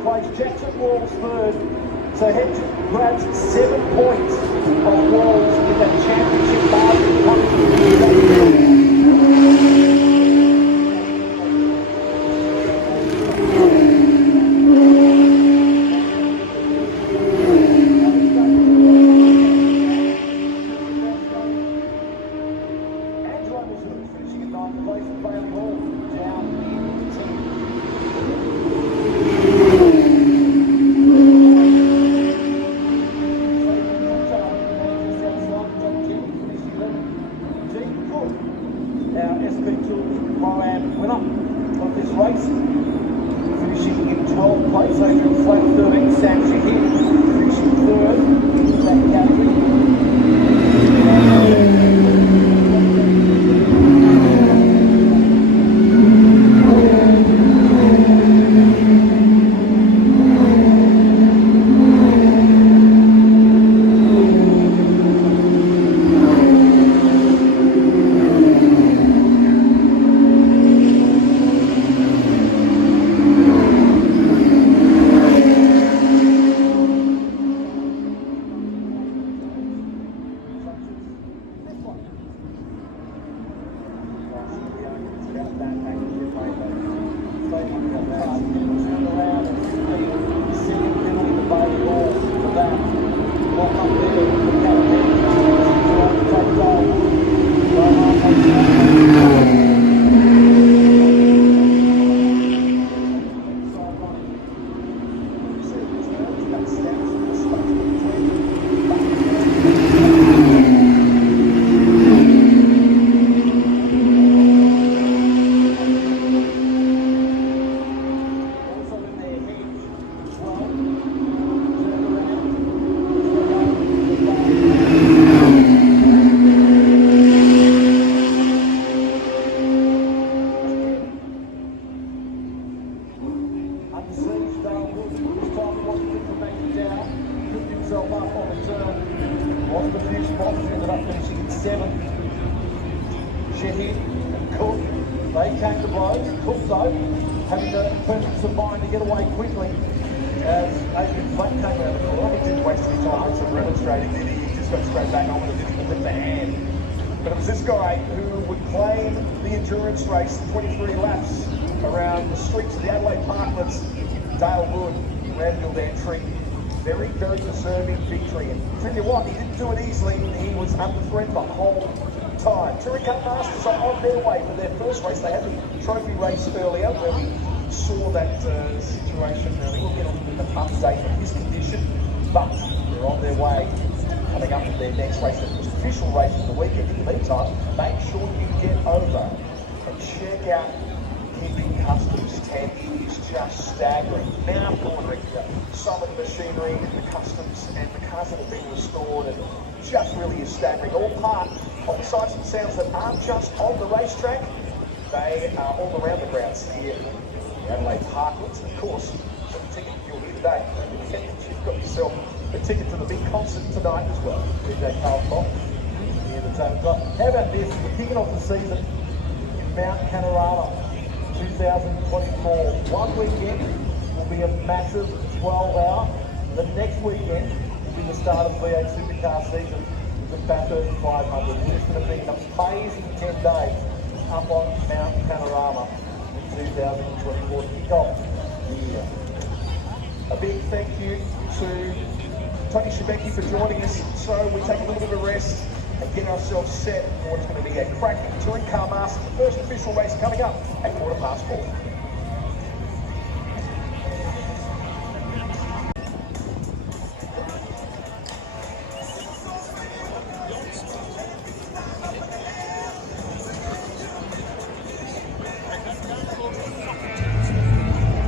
place. Jackson Walls third. So Hedge grabs 7 points of Walls with that championship margin coming through. Now, SP2 Moran winner of this race, finishing in 12th place, Adrian Flake 13, Sam Shahid finishing third in that category. Shahid and Cook, they came to blows. Cook though, having the presence of mind to get away quickly as Adrian Flake came out of the corner. He didn't waste any time sort of remonstrating, did he? He just got straight back on with a lift the hand. But it was this guy who would claim the endurance race, 23 laps around the streets of the Adelaide Parklets, Dale Wood, Randfield entry. Very, very deserving victory. And tell you what, he didn't do it easily. He was under threat the whole time. Touring Cup Masters are on their way for their first race. They had the trophy race earlier where we saw that situation. Now, we'll get on with an update of his condition, but they're on their way coming up to their next race. The official race of the weekend. In the meantime, make sure you get over and check out Keeping Customs tent. Is just staggering. Now, some of the machinery and the customs and the cars that have been restored, and just really is staggering. All part of the sights and sounds that aren't just on the racetrack, they are all around the grounds here in the Adelaide Parklets. And of course, the ticket you'll hear today, you've got yourself a ticket to the big concert tonight as well. DJ Carl Fox here at the Tone Club. How about this? We're kicking off the season in Mount Panorama 2024. One weekend will be a massive 12-hour. The next weekend will be the start of V8 Supercar season with the Bathurst 500. It's going to be an amazing 10 days up on Mount Panorama in 2024 to kick off the year. A big thank you to Tony Shebeki for joining us. So we take a little bit of a rest and get ourselves set for what's going to be a cracking Touring Car Masters, the first official race coming up at 4:15.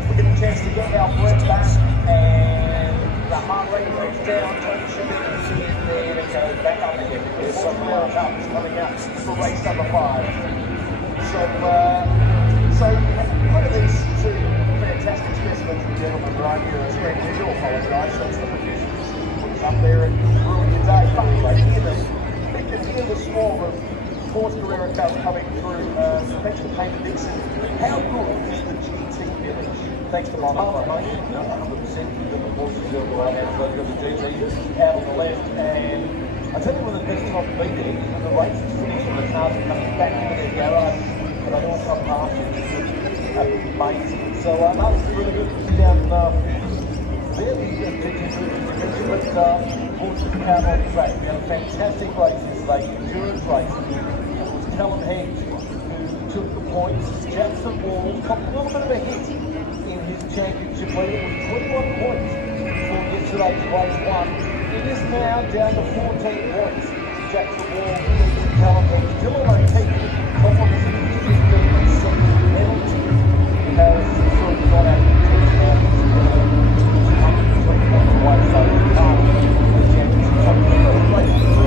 We get a chance to get our breath back and the heart rate goes down. Tony Shebeki there and goes back up again. There's some more cups coming up for race number 5. So look at these two fantastic specimens of the gentlemen right here on the screen. We do apologise, that's the producers put us up there and ruined your day. But you can hear the swarm of Force Carrera cars coming through. So thanks to Payne Dixon. How good is the GT village? Thanks to my mum. Right now, so you've got the GT out on the left, and I tell you when the best time to be there is when the race is finished and the cars are coming back into their garage, but they all come past you. It's amazing. So no, it's really good down there, the GT but Horses out on track. We had a fantastic race yesterday, endurance race. It was Callum Hedge who took the points. Jackson Wall got a little bit of a hit in his championship lead. It was 21 points for yesterday's race one. It is now down to 14 points. Jackson Wall, Callum Hedge, still on T. Top of the 15 and second. Penalty has sort of got out of the team now. It's 121 away, so he can't win the championship. So congratulations to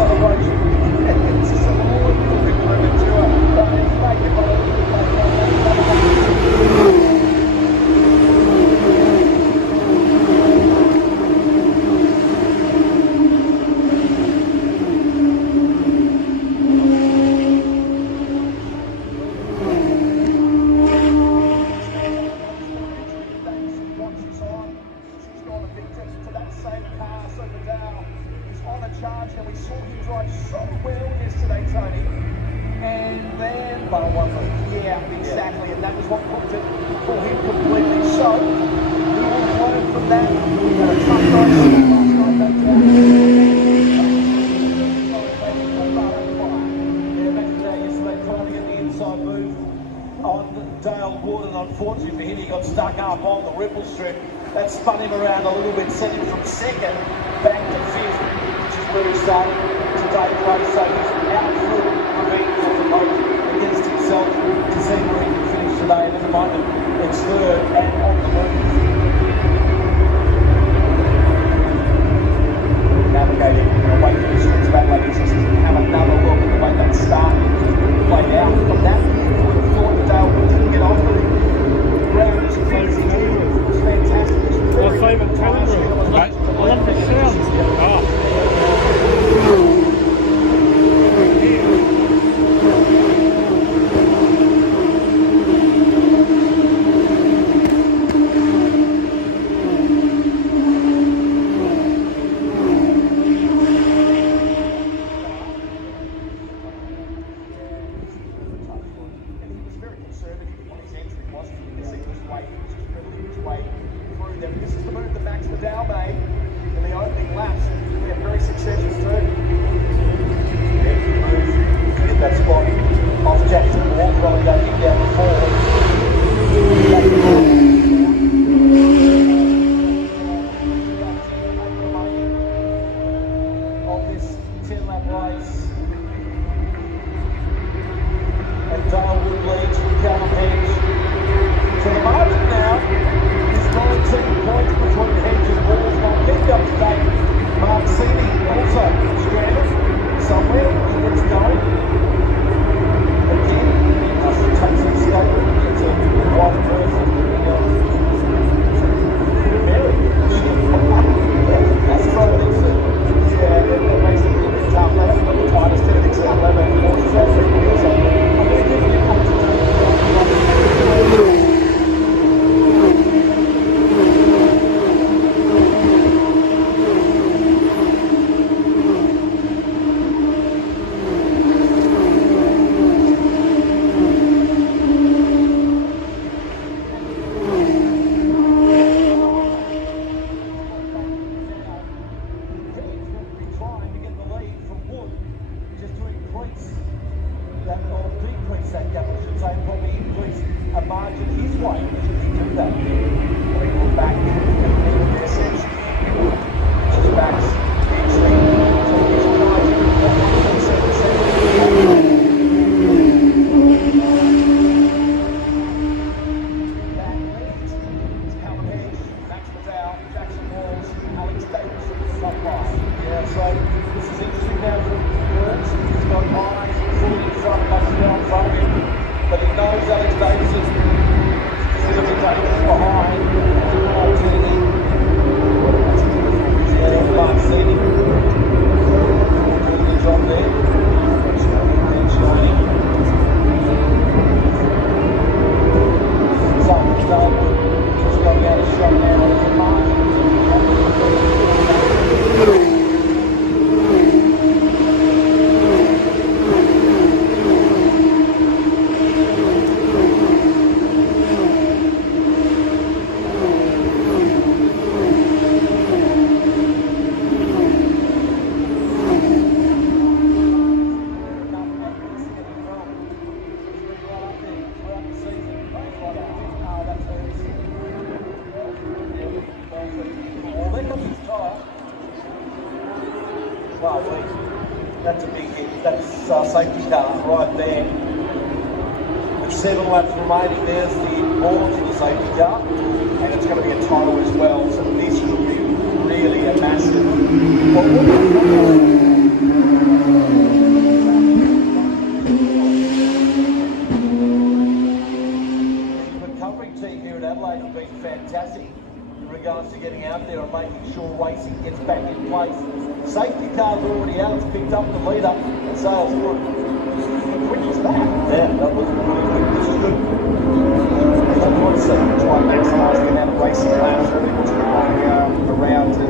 celebration. It's a bar one lead. Yeah, exactly, and that was what put it for him completely. So, he will learn from that. He had a tough night last night, no doubt. Yeah, imagine that yesterday, trying to get the inside move on Dale Wood, and unfortunately for him, he got stuck up on the ripple strip. That spun him around a little bit, sent him from second back to fifth, which is where he started today's race. So he's out full revenge on the boat against himself to see where he can finish today. And at the moment, it's third and on the move. Navigating away from the streets of Adelaide, just have another look at the way that start played out. From that, we would have thought that Dale didn't get off the ground as crazy. It was fantastic. My favourite talent room. I love the sounds. This is the move that Max Liddell made in the opening laps. We have very successful too. Move to get that spot off Jackson Wall, relegating down the forward. On this 10-lap race. And Dale Wood leads from Callum Hedge. To the margin now. 19 points between Hedge and Walls. Now picked up today. Marcini also stranded somewhere. He gets going. Again, he just takes a step and gets a wide berth. Very good. That's probably yeah, that makes it a little bit tough. They haven't got the tightest techniques at 11 horses. That's pretty good. So I'm going to give you a compliment. That gap, I should say, probably increase a margin his way should he do that. We look back in their section, which is backs actually to his margin of 7 That leads is Callum Hedge, Max Liddell, Jackson Walls, Alex Davidson, top 5. Yeah, so this is interesting now for Burns. He's got eyes fully in front of us now in front of him, but he knows Alex Davidson is going to take us behind. Opportunity. Yeah, Marcini. Doing the job there. Shining. So, just going out of shot now with the margin. Well, that's a big hit. That's safety car right there. With 7 laps remaining, there's the launch of the safety car, and it's going to be a title as well. So this could be really a massive. The recovery team here at Adelaide have been fantastic in regards to getting out there and making sure racing gets back in place. Safety car's already out, it's picked up the lead up and sails through. Quick as that. Yeah, that was really quick. This is good. I want to see try and maximise the amount of racing laps really what's going around and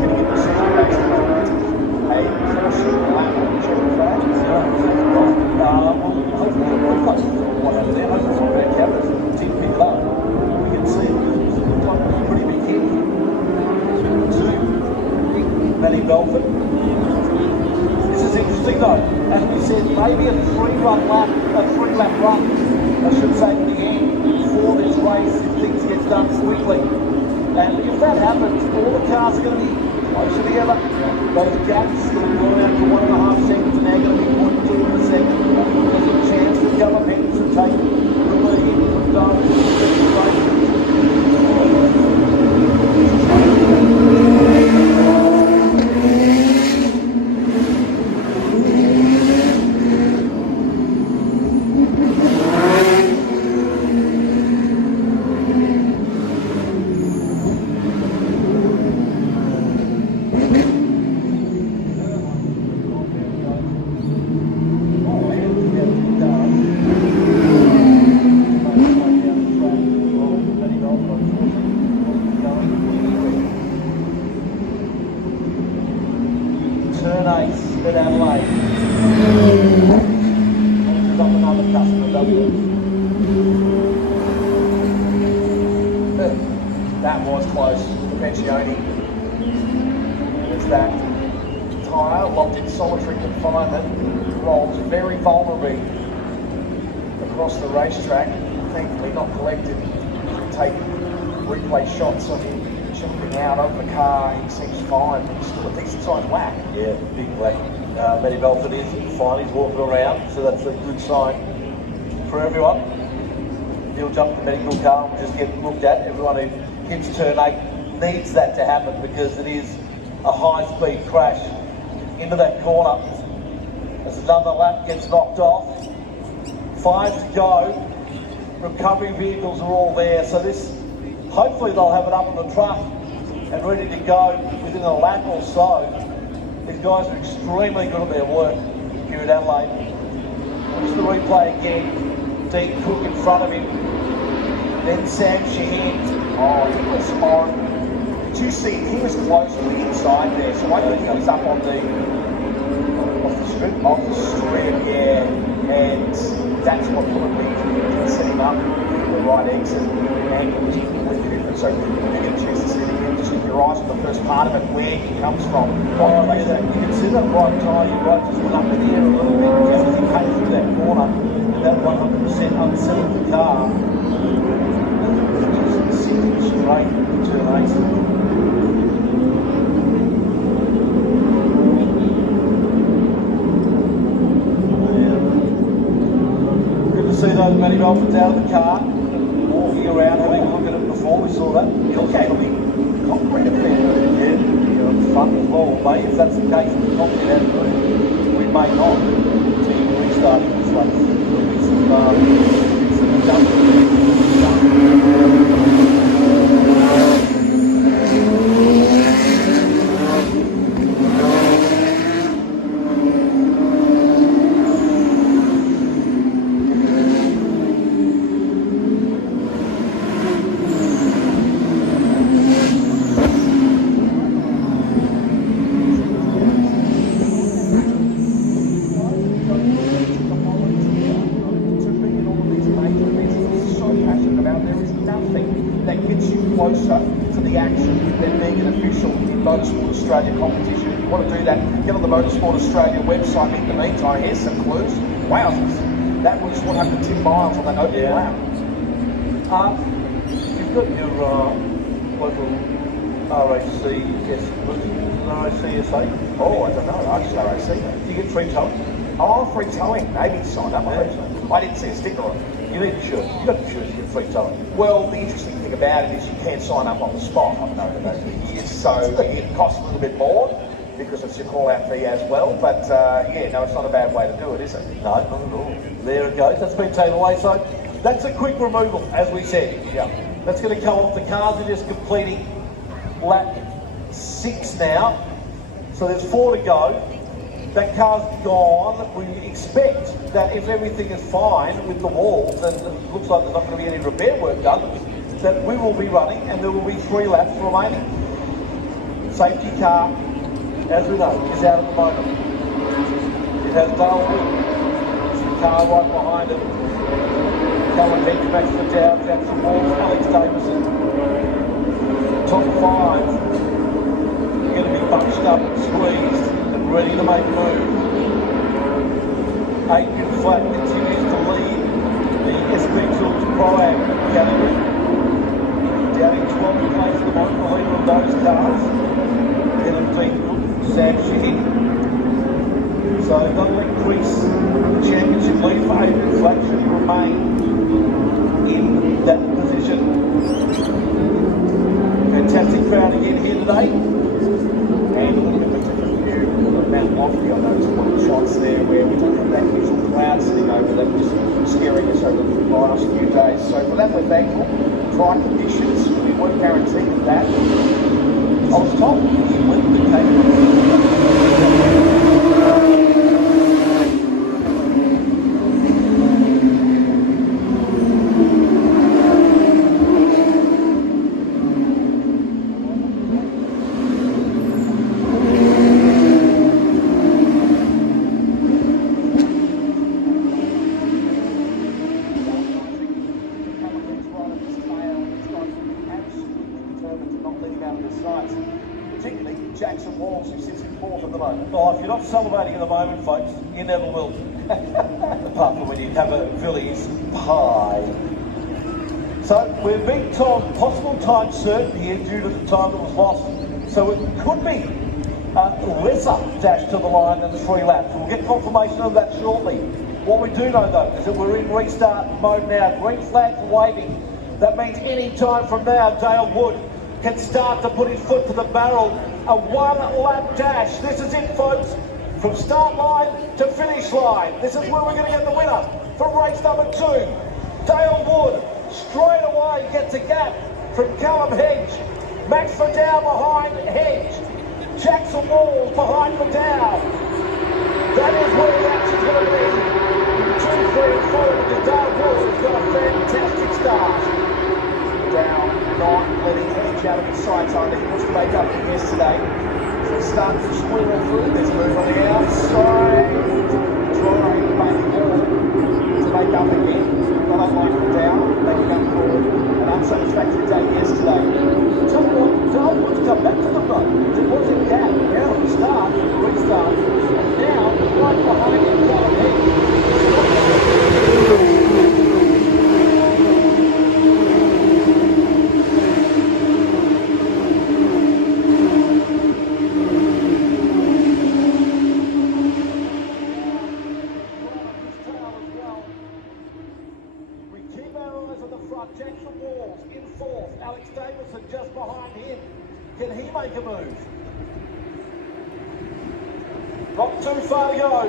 getting into the season back to a caution lap on the track. Well, hopefully we've got three-lap run, I should say, at the end for this race if things get done quickly. And if that happens, all the cars are going to be closer together. Those gaps that have gone out to 1.5 seconds are now going to be 0.2 of a second. There's a chance that the other men should take the lead from those. Turn 8 at Adelaide. There's up another customer, that was close. Vecchione. There's that tyre locked in solitary confinement. Rolls very vulnerably across the racetrack. Thankfully not collected. Take replay shots of him jumping out of the car. He seems fine, but he's still a decent sized whack. Yeah, big whack. Matty Belford is fine, he's walking around, so that's a good sign for everyone. He'll jump the medical car and just get looked at. Everyone who hits turn 8 needs that to happen because it is a high-speed crash into that corner. As another lap gets knocked off, 5 to go. Recovery vehicles are all there, so this, hopefully they'll have it up on the truck and ready to go within a lap or so. These guys are extremely good at their work here at Adelaide. Watch the replay again. Dean Cook in front of him. Then Sam Shaheen. Oh, he was on. Did you see? He was close to the inside there, so I think he was up on the off the strip. Off the strip, yeah. And that's what put him in. Set him up the right exit. The angle was completely different. So you get a chance to see it again. Just keep your eyes on the first part of it, where he comes from. Oh, yeah, you can see that right tyre, your right just went up in the air a little bit. Just as he came through that corner, that 100% unsettled the car. Just sinking straight into turn 8. See those Matty Belfords out of the car, walking around, having a look at it before. We saw that. He'll get the concrete effect. Yeah, the front as well. Maybe if that's the case, the concrete has moved. We may not. Team restarting this race. There'll be some jumping. Closer to the action than being an official in Motorsport Australia competition. If you want to do that, get on the Motorsport Australia website. In the meantime, here's some clues. Wowzers. That was 110 miles on that opening lap. You've got your local RAC, yes, RACSA? Oh, I don't know. I just RAC. Do you get free towing? Oh, free towing. Maybe sign up. I didn't see a sticker on it. You need insurance. You've got insurance to get free towing. Well, the interesting thing about it is you can't sign up on the spot. I've known that over the years. So it costs a little bit more because it's your call-out fee as well. But yeah, no, it's not a bad way to do it, is it? No, not at all. There it goes. That's been taken away. So that's a quick removal, as we said. Yeah. That's going to come off. The cars are just completing lap 6 now. So there's 4 to go. That car's gone. We expect that if everything is fine with the walls, and it looks like there's not going to be any repair work done, that we will be running and there will be 3 laps remaining. Safety car, as we know, is out at the moment. It has Dale Wood. There's a car right behind it. Callum Hedge, Max Liddell, Jackson Walls, Alex Davison. Top 5 are going to be bunched up and squeezed and ready to make a move. Adrian Flatt continues to lead the SP Tools Pro-Am category. Down in 12th place at the moment, the leader of those cars. Dylan Deanwood, Sam Shihid. So that'll increase the championship lead for Adrian Flatt should he remain in that position. Fantastic crowd again here today. And a little bit of a different view of Mount Lofty. I noticed one of the shots there where we don't have that usual cloud sitting over them, just scaring us over the last few days. So for that we're thankful. Dry conditions, we weren't guaranteed that. I was told he wouldn't be taking if you're not celebrating at the moment, folks, you never will. Apart from when you have a Phillies pie. So we've been told possible time certain here due to the time that was lost. So it could be a lesser dash to the line than the 3 laps. We'll get confirmation of that shortly. What we do know though is that we're in restart mode now. Green flags waving. That means any time from now, Dale Wood can start to put his foot to the barrel. A 1-lap dash. This is it, folks. From start line to finish line. This is where we're going to get the winner from race number 2. Dale Wood straight away gets a gap from Callum Hedge. Max Vidal behind Hedge. Jackson Walls behind Vidal. That is where the action's going to be. 2, 3 and 4 because Dale Wood has got a fantastic start. Down, not letting Hedge out of his sights either. He wants to make up for yesterday. So he starts to squirrel through. There's a move on the outside. Trying to make ball to make up again. Not unlike the down, making up for an unsatisfactory day yesterday. Tell you what, Dale wants to come back to them though. It was in gap. Now at the start, restart. And now, right behind him, Callum Hedge. Jackson Walls in 4th, Alex Davison just behind him. Can he make a move? Not too far to go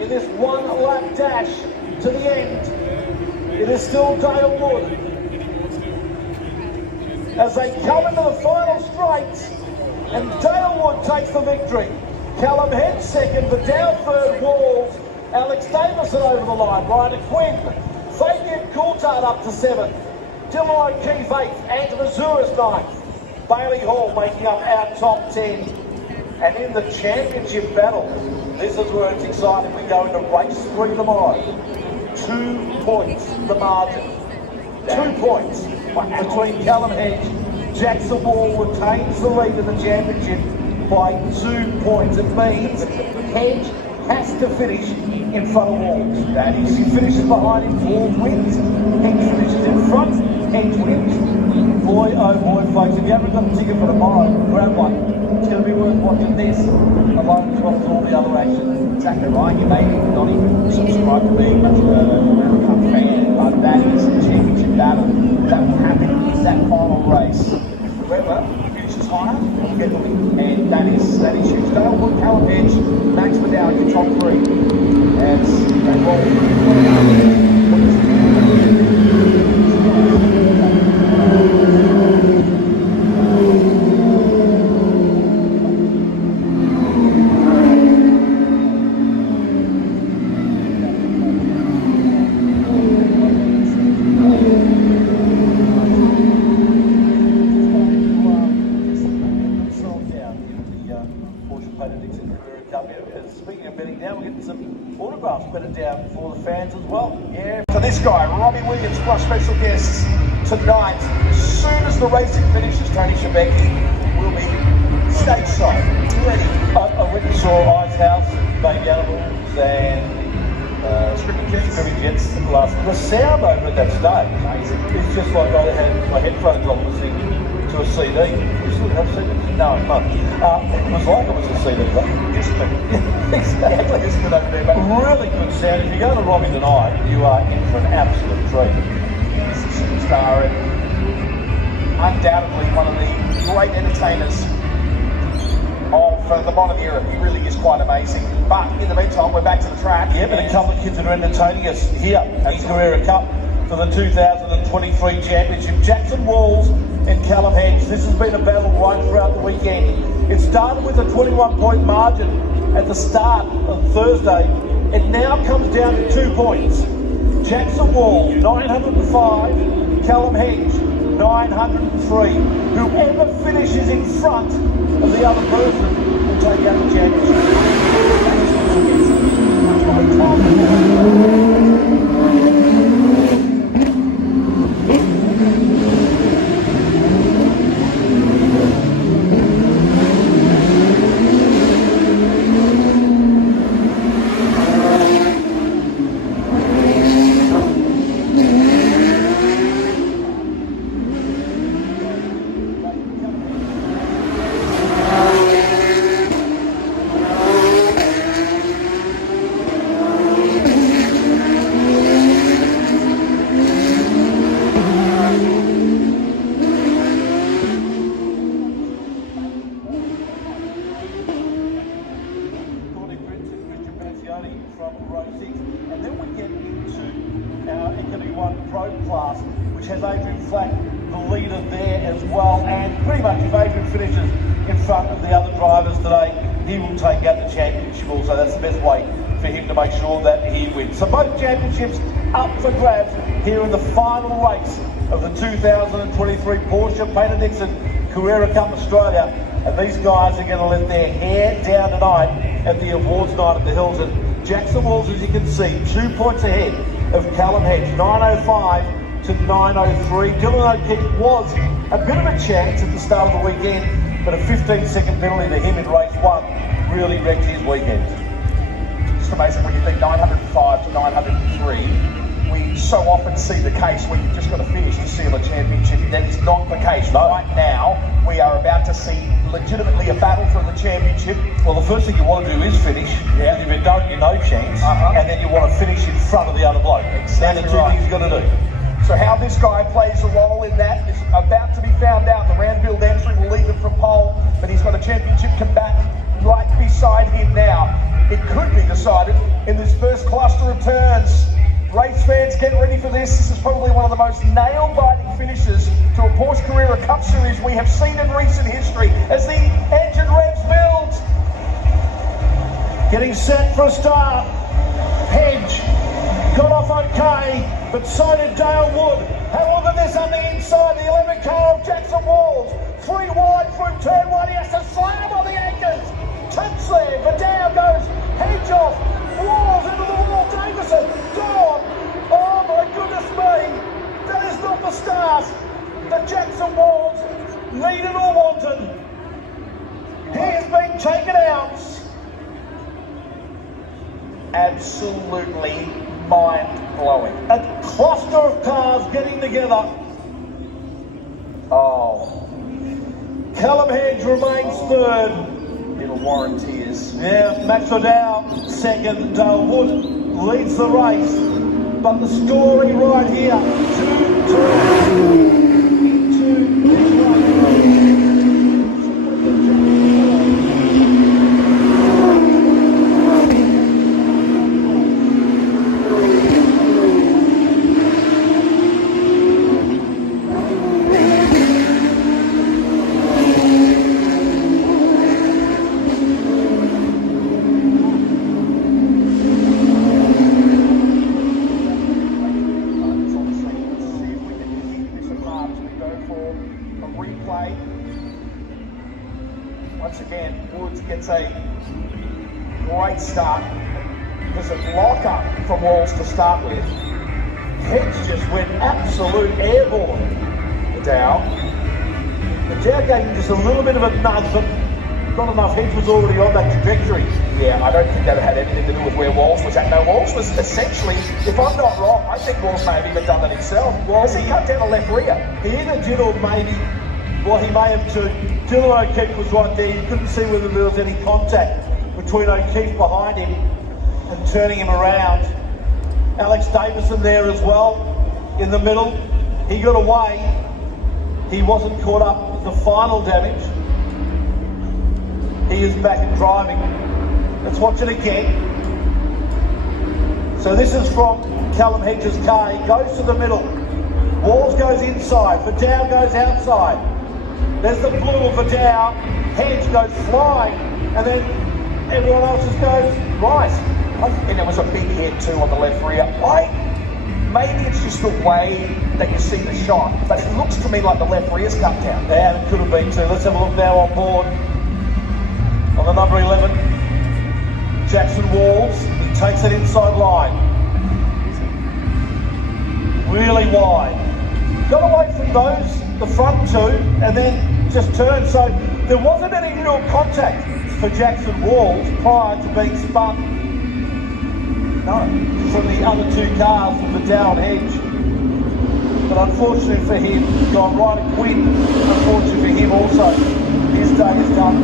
in this 1-lap dash to the end. It is still Dale Wood as they come into the final straight, and Dale Wood takes the victory. Callum Hedge second, Vidal third, Walls, Alex Davison over the line, Ryder Quinn, Fabian Coulthard up to 7th, Dylan O'Keefe 8th, Angela Zuras 9th, Bailey Hall making up our top 10. And in the championship battle, this is where it's exciting. We go into race 3 tomorrow. 2 points the margin. 2 points between Callum Hedge. Jackson Wall retains the lead in the championship by 2 points. It means Hedge has to finish in front of Walls. That is, he finishes behind him, Walls wins. Hedge finishes in front, Hedge wins. Boy, oh boy, folks, if you haven't got a ticket for tomorrow, grab one. It's going to be worth watching this, along as well as all the other action. Exactly right, you may not even subscribe to me, much of a World Cup fan, but that is the championship battle that will happen in that final race. Whoever finishes higher will get the win, and that is huge. Dale Wood, Callum Hedge, Max Vidal in your top 3 as they roll through. Speaking of betting down, we're getting some autographs betted down for the fans as well. Yeah. For this guy, Robbie Williams plus special guests tonight. As soon as the racing finishes, Tony Shebeki will be stateside, ready. I went and saw Ice House, Baby Animals, and Scrimmage Jets last. The sound over at that stage is just like I had my headphones on listening to a CD. You still have CDs? No. It was like it was a CD, but exactly. Just over there, but really good sound. If you go to Robbie tonight, you are in for an absolute treat. He's a superstar and undoubtedly one of the great entertainers of the modern era. He really is quite amazing. But in the meantime, we're back to the track. Yeah, but a couple of kids that are entertaining us here at Carrera Cup for the 2023 Championship. Jackson Walls and Callum Hedge. This has been a battle right throughout the weekend. It started with a 21-point margin at the start of Thursday. It now comes down to 2 points. Jackson Walls, 905. Callum Hedge, 903. Whoever finishes in front of the other person will take out the championship. From row 6, and then we get into our Economy 1 Pro class, which has Adrian Flack, the leader there as well. And pretty much if Adrian finishes in front of the other drivers today, he will take out the championship also. That's the best way for him to make sure that he wins. So both championships up for grabs here in the final race of the 2023 Porsche Painter Dixon Carrera Cup Australia. And these guys are going to let their hair down tonight at the awards night at the Hills. And Jackson Walls, as you can see, 2 points ahead of Callum Hedge, 905 to 903. Dylan O'Keefe was a bit of a chance at the start of the weekend, but a 15-second penalty to him in race 1 really wrecked his weekend. Just amazing when you think 905 to 903. We so often see the case where you've just got to finish to seal a championship. That is not the case. No. Right now, we are about to see legitimately a battle for the championship. Well, the first thing you want to do is finish. Yeah. If you don't, you're no chance. And then you want to finish in front of the other bloke. Exactly. They're the two things you've got to do. So how this guy plays a role in that is about to be found out. The round build entry will leave him from pole, but he's got a championship combatant right beside him now. It could be decided in this first cluster of turns. Race fans, get ready for this. This is probably one of the most nail-biting finishes to a Porsche Carrera Cup Series we have seen in recent history as the engine revs build. Getting set for a start. Hedge got off okay, but so did Dale Wood. Have a look at this on the inside, the 11 car of Jackson Walls. 3 wide through turn 1, he has to slam on the anchors. Touch there, but down goes Hedge off. Walls into the wall, Davison, Dawn. Oh my goodness me, that is not the start that Jackson Walls needed or wanted. He has been taken out. Absolutely mind-blowing. A cluster of cars getting together. Oh. Callum Hedge remains third. It'll warrant tears. Yeah, Max O'Dowd second. Dale Wood leads the race. But the story right here, 2-2 into this race. Once again, Woods gets a great start. There's a lock-up from Walls to start with. Hedge just went absolute airborne. The Dow gave him just a little bit of a nudge, but not enough. Hedge was already on that trajectory. Yeah, I don't think that had anything to do with where Walls was at. No, Walls was essentially, if I'm not wrong, I think Walls may have even done that himself. Walls, he cut down the left rear. He either did or maybe, well, he may have too. Dylan O'Keefe was right there. You couldn't see whether there was any contact between O'Keefe behind him and turning him around. Alex Davison there as well in the middle. He got away. He wasn't caught up with the final damage. He is back and driving. Let's watch it again. So this is from Callum Hedges' car. He goes to the middle. Walls goes inside. Vidal goes outside. There's the blue of Vidal. Hedge goes flying. And then everyone else just goes right. And there was a big hit too on the left rear. Maybe it's just the way that you see the shot, but it looks to me like the left rear's cut down. Yeah, it could have been too. Let's have a look now on board. On the number 11, Jackson Walls. He takes it inside line. Really wide. Got away from those, the front two, and then just turned. So there wasn't any real contact for Jackson Walls prior to being spun. No, from the other two cars, from the Down Hedge. But unfortunately for him, he's gone right at Quinn. Unfortunately for him also, his day is done.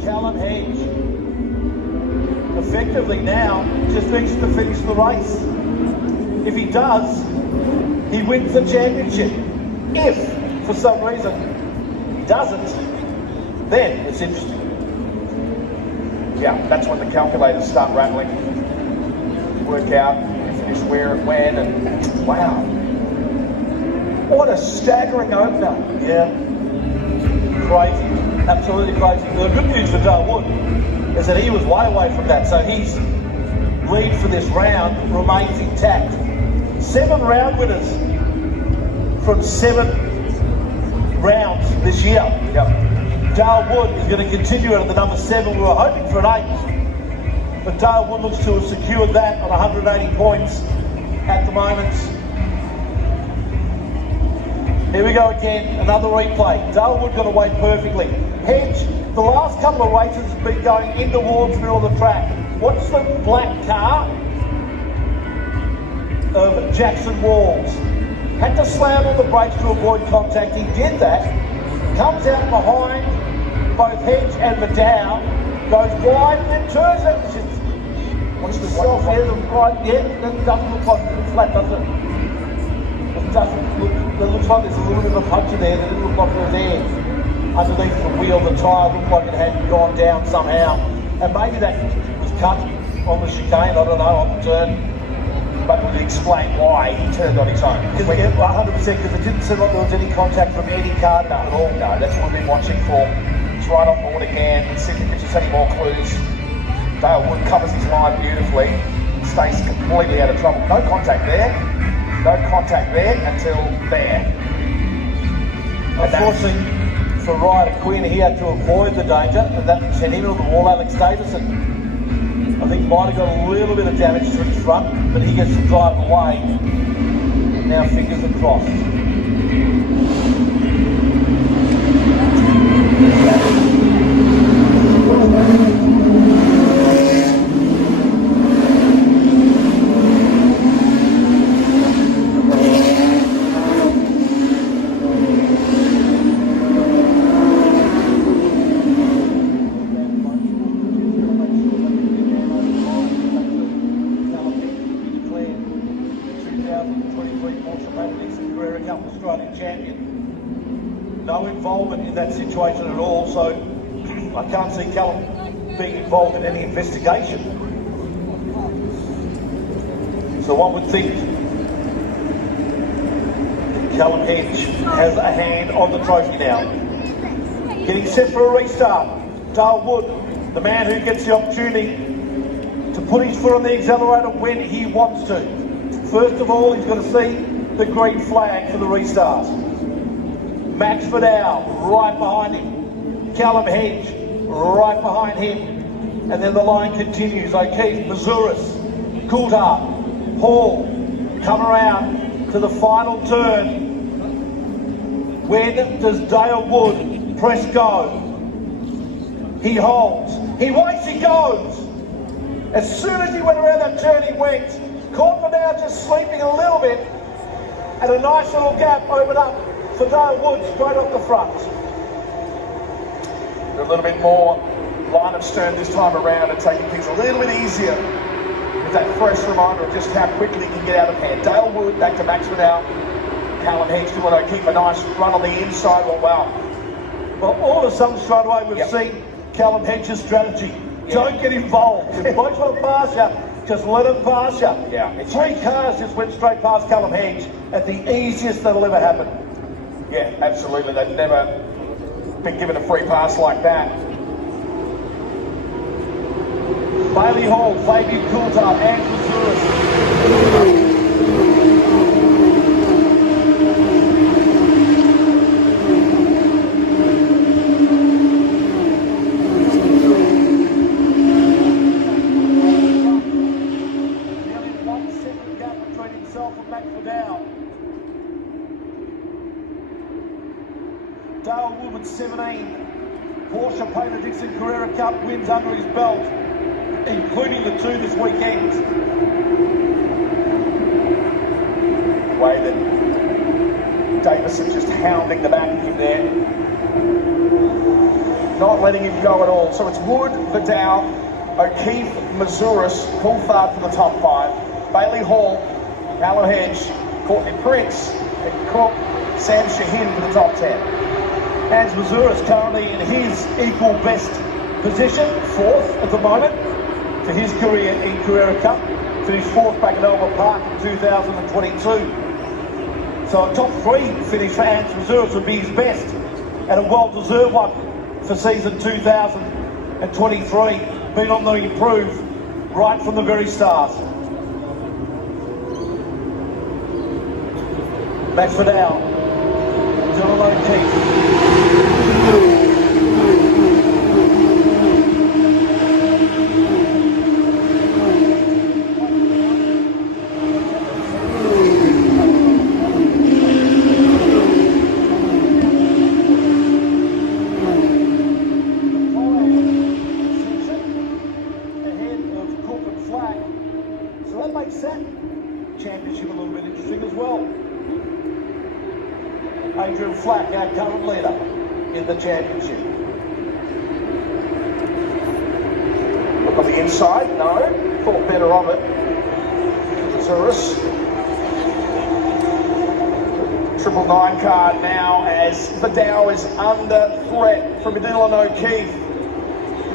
Callum Hedge effectively now just needs to finish the race. If he does, he wins the championship. If, for some reason, he doesn't, then it's interesting. Yeah, that's when the calculators start rattling. Work out, finish where it went, and wow. What a staggering opener. Yeah, crazy. Absolutely crazy. The good news for Darwood is that he was way away from that, so his lead for this round remains intact. 7 round winners from 7 rounds this year. Yep. Darwood is going to continue at the number 7. We were hoping for an 8, but Darwood looks to have secured that on 180 points at the moment. Here we go again, another replay. Darwood got away perfectly. Hedge, the last couple of races has been going in towards the middle of the track. What's the black car of Jackson Walls? Had to slam on the brakes to avoid contact. He did that. Comes out behind both Hedge and Vidal, goes wide and then turns it. What's the self here? Right, yeah, that doesn't look like it's flat, does it? It doesn't look, it looks like there's a little bit of a puncture there. That didn't look like it was there. Underneath the wheel, the tyre looked like it had gone down somehow. And maybe that was cut on the chicane, I don't know, on the turn. But would explain why he turned on his own. 100%, because it didn't seem like there was any contact from any car at all. No, that's what we've been watching for. It's right on board again. Let's see if it gives us any more clues. Dalewood covers his line beautifully. Stays completely out of trouble. No contact there. No contact there until there. Unfortunately for Ryder Quinn, he had to avoid the danger, and that sent him into the wall. Alex Davison, I think, might have got a little bit of damage to his front, but he gets to drive away. Now fingers are crossed. Australian champion. No involvement in that situation at all, so I can't see Callum being involved in any investigation. So one would think Callum Hedge has a hand on the trophy now. Getting set for a restart. Dale Wood, the man who gets the opportunity to put his foot on the accelerator when he wants to. First of all, he's got to see the green flag for the restarts. Max Vidal right behind him. Callum Hedge right behind him. And then the line continues. O'Keefe, Mazouras, Coulthard, Hall come around to the final turn. When does Dale Wood press go? He holds. He waits, he goes. As soon as he went around that turn, he went. Caught now just sleeping a little bit. And a nice little gap opened up for Dale Wood straight off the front. A little bit more line of stern this time around and taking things a little bit easier with that fresh reminder of just how quickly he can get out of hand. Dale Wood back to Max Vidal. Callum Hedge to keep a nice run on the inside. Well, wow. Well, all of a sudden straight away we've seen Callum Hedge's strategy. Don't get involved. If blokes want to pass you, just let them pass you. Yeah. 3 cars just went straight past Callum Hedge at the easiest that'll ever happen. Yeah, absolutely. They've never been given a free pass like that. Bailey Hall, Fabian Coulthard, and Mazouras. Dale Wood with 17. Porsche Painter Dixon Carrera Cup wins under his belt, including the 2 this weekend. The way that Davison just hounding the back of him there. Not letting him go at all. So it's Wood, Vidal, O'Keefe, Mazouras, Coulthard for the top 5. Bailey Hall, Callum Hedge, Courtney Prince, and Cook, Sam Shaheen for the top 10. Hans Mazouras currently in his equal best position, 4th at the moment for his career in Carrera Cup. Finished 4th back at Albert Park in 2022. So a top 3 finish for Hans Mazouras would be his best, and a well-deserved one for season 2023. Been on the improve right from the very start. Max Vidal, John O'Keefe. So that makes that championship a little bit interesting as well. Adrian Flack, our current leader in the championship. Look on the inside, no. Thought better of it. Mazouras. 999 card now as Vidal is under threat from Dylan O'Keefe.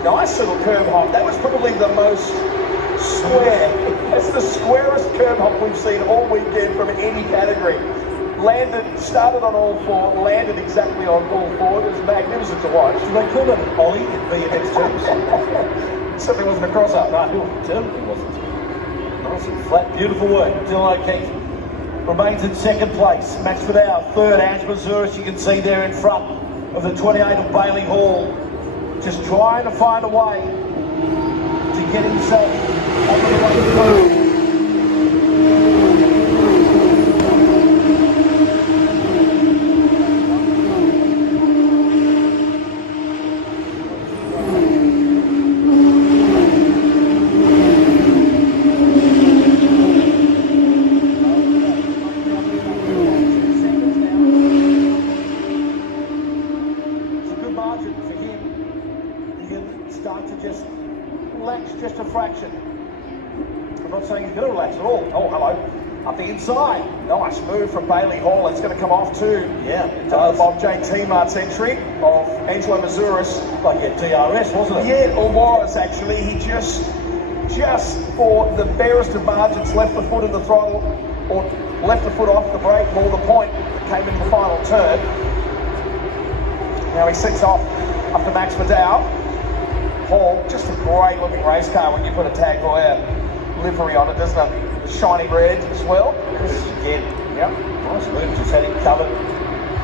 Nice little curb hop. That was probably the most square. That's the squarest curb hop we've seen all weekend from any category. Landed, started on all 4, landed exactly on all 4. It was magnificent to watch. Did they call it an ollie in BMX terms? Certainly wasn't a cross-up. No, it certainly wasn't. Nice and flat, beautiful work. Dylan O'Keefe remains in 2nd place. Max Vidal, 3rd. Hans Mazouras, you can see there in front of the 28 of Bailey Hall. Just trying to find a way to get himself on the way through. Start to just relax just a fraction. I'm not saying he's going to relax at all. Oh, hello. Up the inside. Nice move from Bailey Hall. It's going to come off too. Yeah, it does. Bob JT Mart's entry of Angelo Mazouras. Like a DRS, wasn't it? Yeah, or was actually. He just for the barest of margins left the foot in the throttle or left the foot off the brake, more the point that came in the final turn. Now he sets off after Max Vidal. Paul, just a great looking race car when you put a Tag Heuer livery on it, doesn't it? The shiny red as well. Again, yep. Nice move, just had him covered.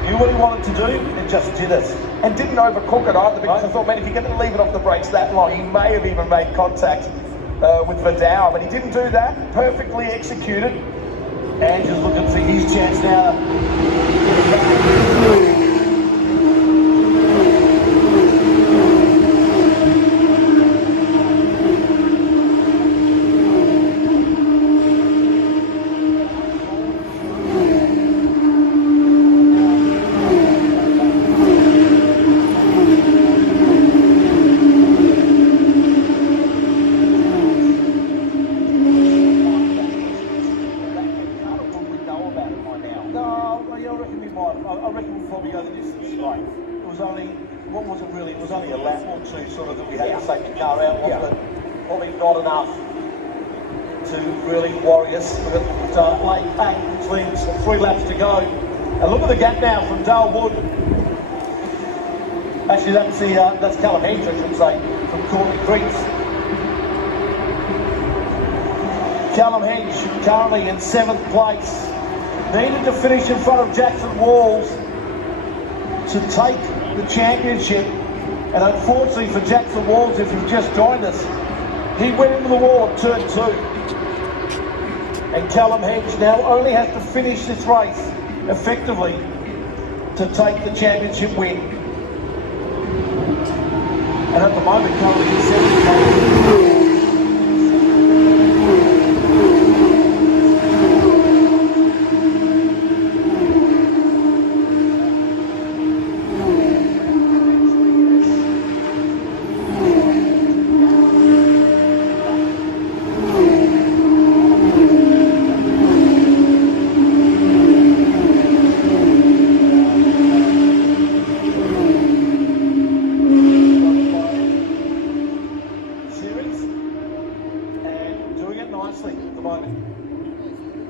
Knew what he wanted to do, and just did it. And didn't overcook it either, because I thought, man, if you're going to leave it off the brakes that long, he may have even made contact with Vidal, but he didn't do that. Perfectly executed. And just looking for his chance now. I reckon we'll probably go the distance straight. It was only, what was it really? It was only a lap or two sort of that we had to take the car out, wasn't it? Probably not enough to really worry us. We've got late pack, which leaves 3 laps to go. And look at the gap now from Darwood. Actually, that's Callum Henge, I should say, from Courtney Creeks. Callum Henge currently in 7th place. Needed to finish in front of Jackson Walls to take the championship, and unfortunately for Jackson Walls, if you've just joined us, he went into the wall at turn 2. And Callum Henge now only has to finish this race effectively to take the championship win. And at the moment, currently in 7th place.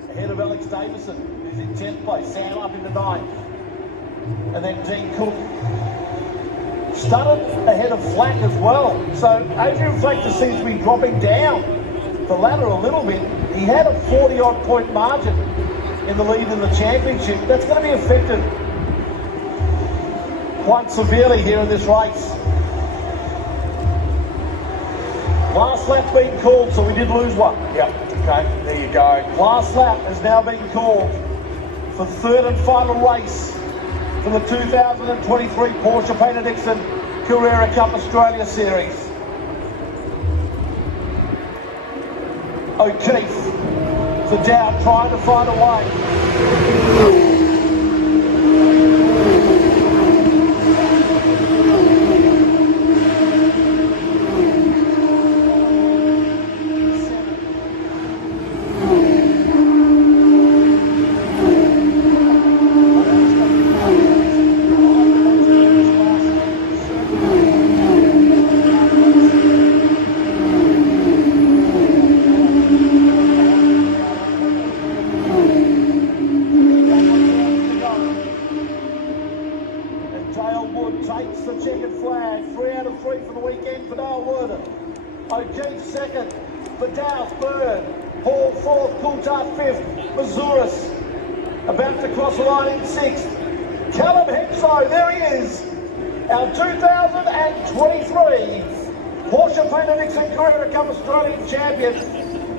Ahead of Alex Davison, who's in 10th place. Sam up into 9th. And then Dean Cook started ahead of Flack as well. So Adrian Flack just seems to be dropping down the ladder a little bit. He had a 40-odd point margin in the lead in the championship. That's going to be affected quite severely here in this race. Last lap being called, so we did lose one. Yep, okay, there you go. Last lap has now been called for 3rd and final race for the 2023 Porsche Paint and Dixon Carrera Cup Australia Series. O'Keefe for Dow trying to find a way. Takes the checkered flag. 3 out of 3 for the weekend for Darwood. O'Keefe 2nd, Vidal 3rd, Paul 4th, Coulthard 5th, Mazouris about to cross the line in 6th. Callum Henge, there he is, our 2023 Porsche Paint and Dixon Carrera Cup Australian champion,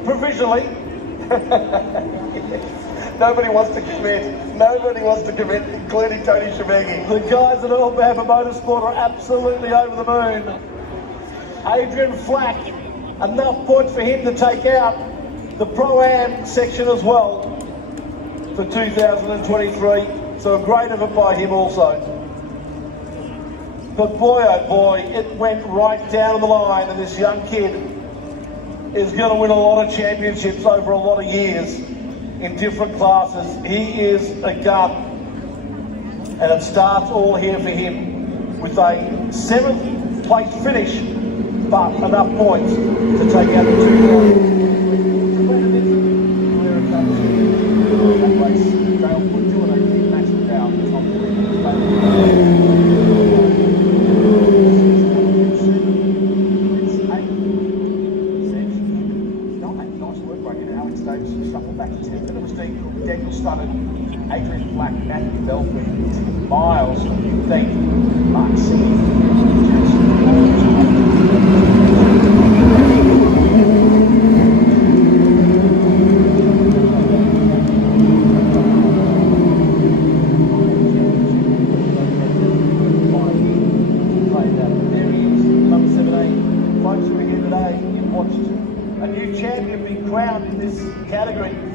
provisionally. Nobody wants to commit. Nobody wants to commit, including Tony Shabegi. The guys at Alabama Motorsport are absolutely over the moon. Adrian Flack, enough points for him to take out the Pro-Am section as well for 2023. So a great effort by him also. But boy, oh boy, it went right down to the line, and this young kid is going to win a lot of championships over a lot of years in different classes. He is a gun, and it starts all here for him with a 7th place finish, but enough points to take out the 2 points. Stokes shuffled back to 10th. Then it was Daniel Studdard, Adrian Black, Matthew Belford, Miles, 15th, Mark Seeley, Jason a new champion being crowned in this category.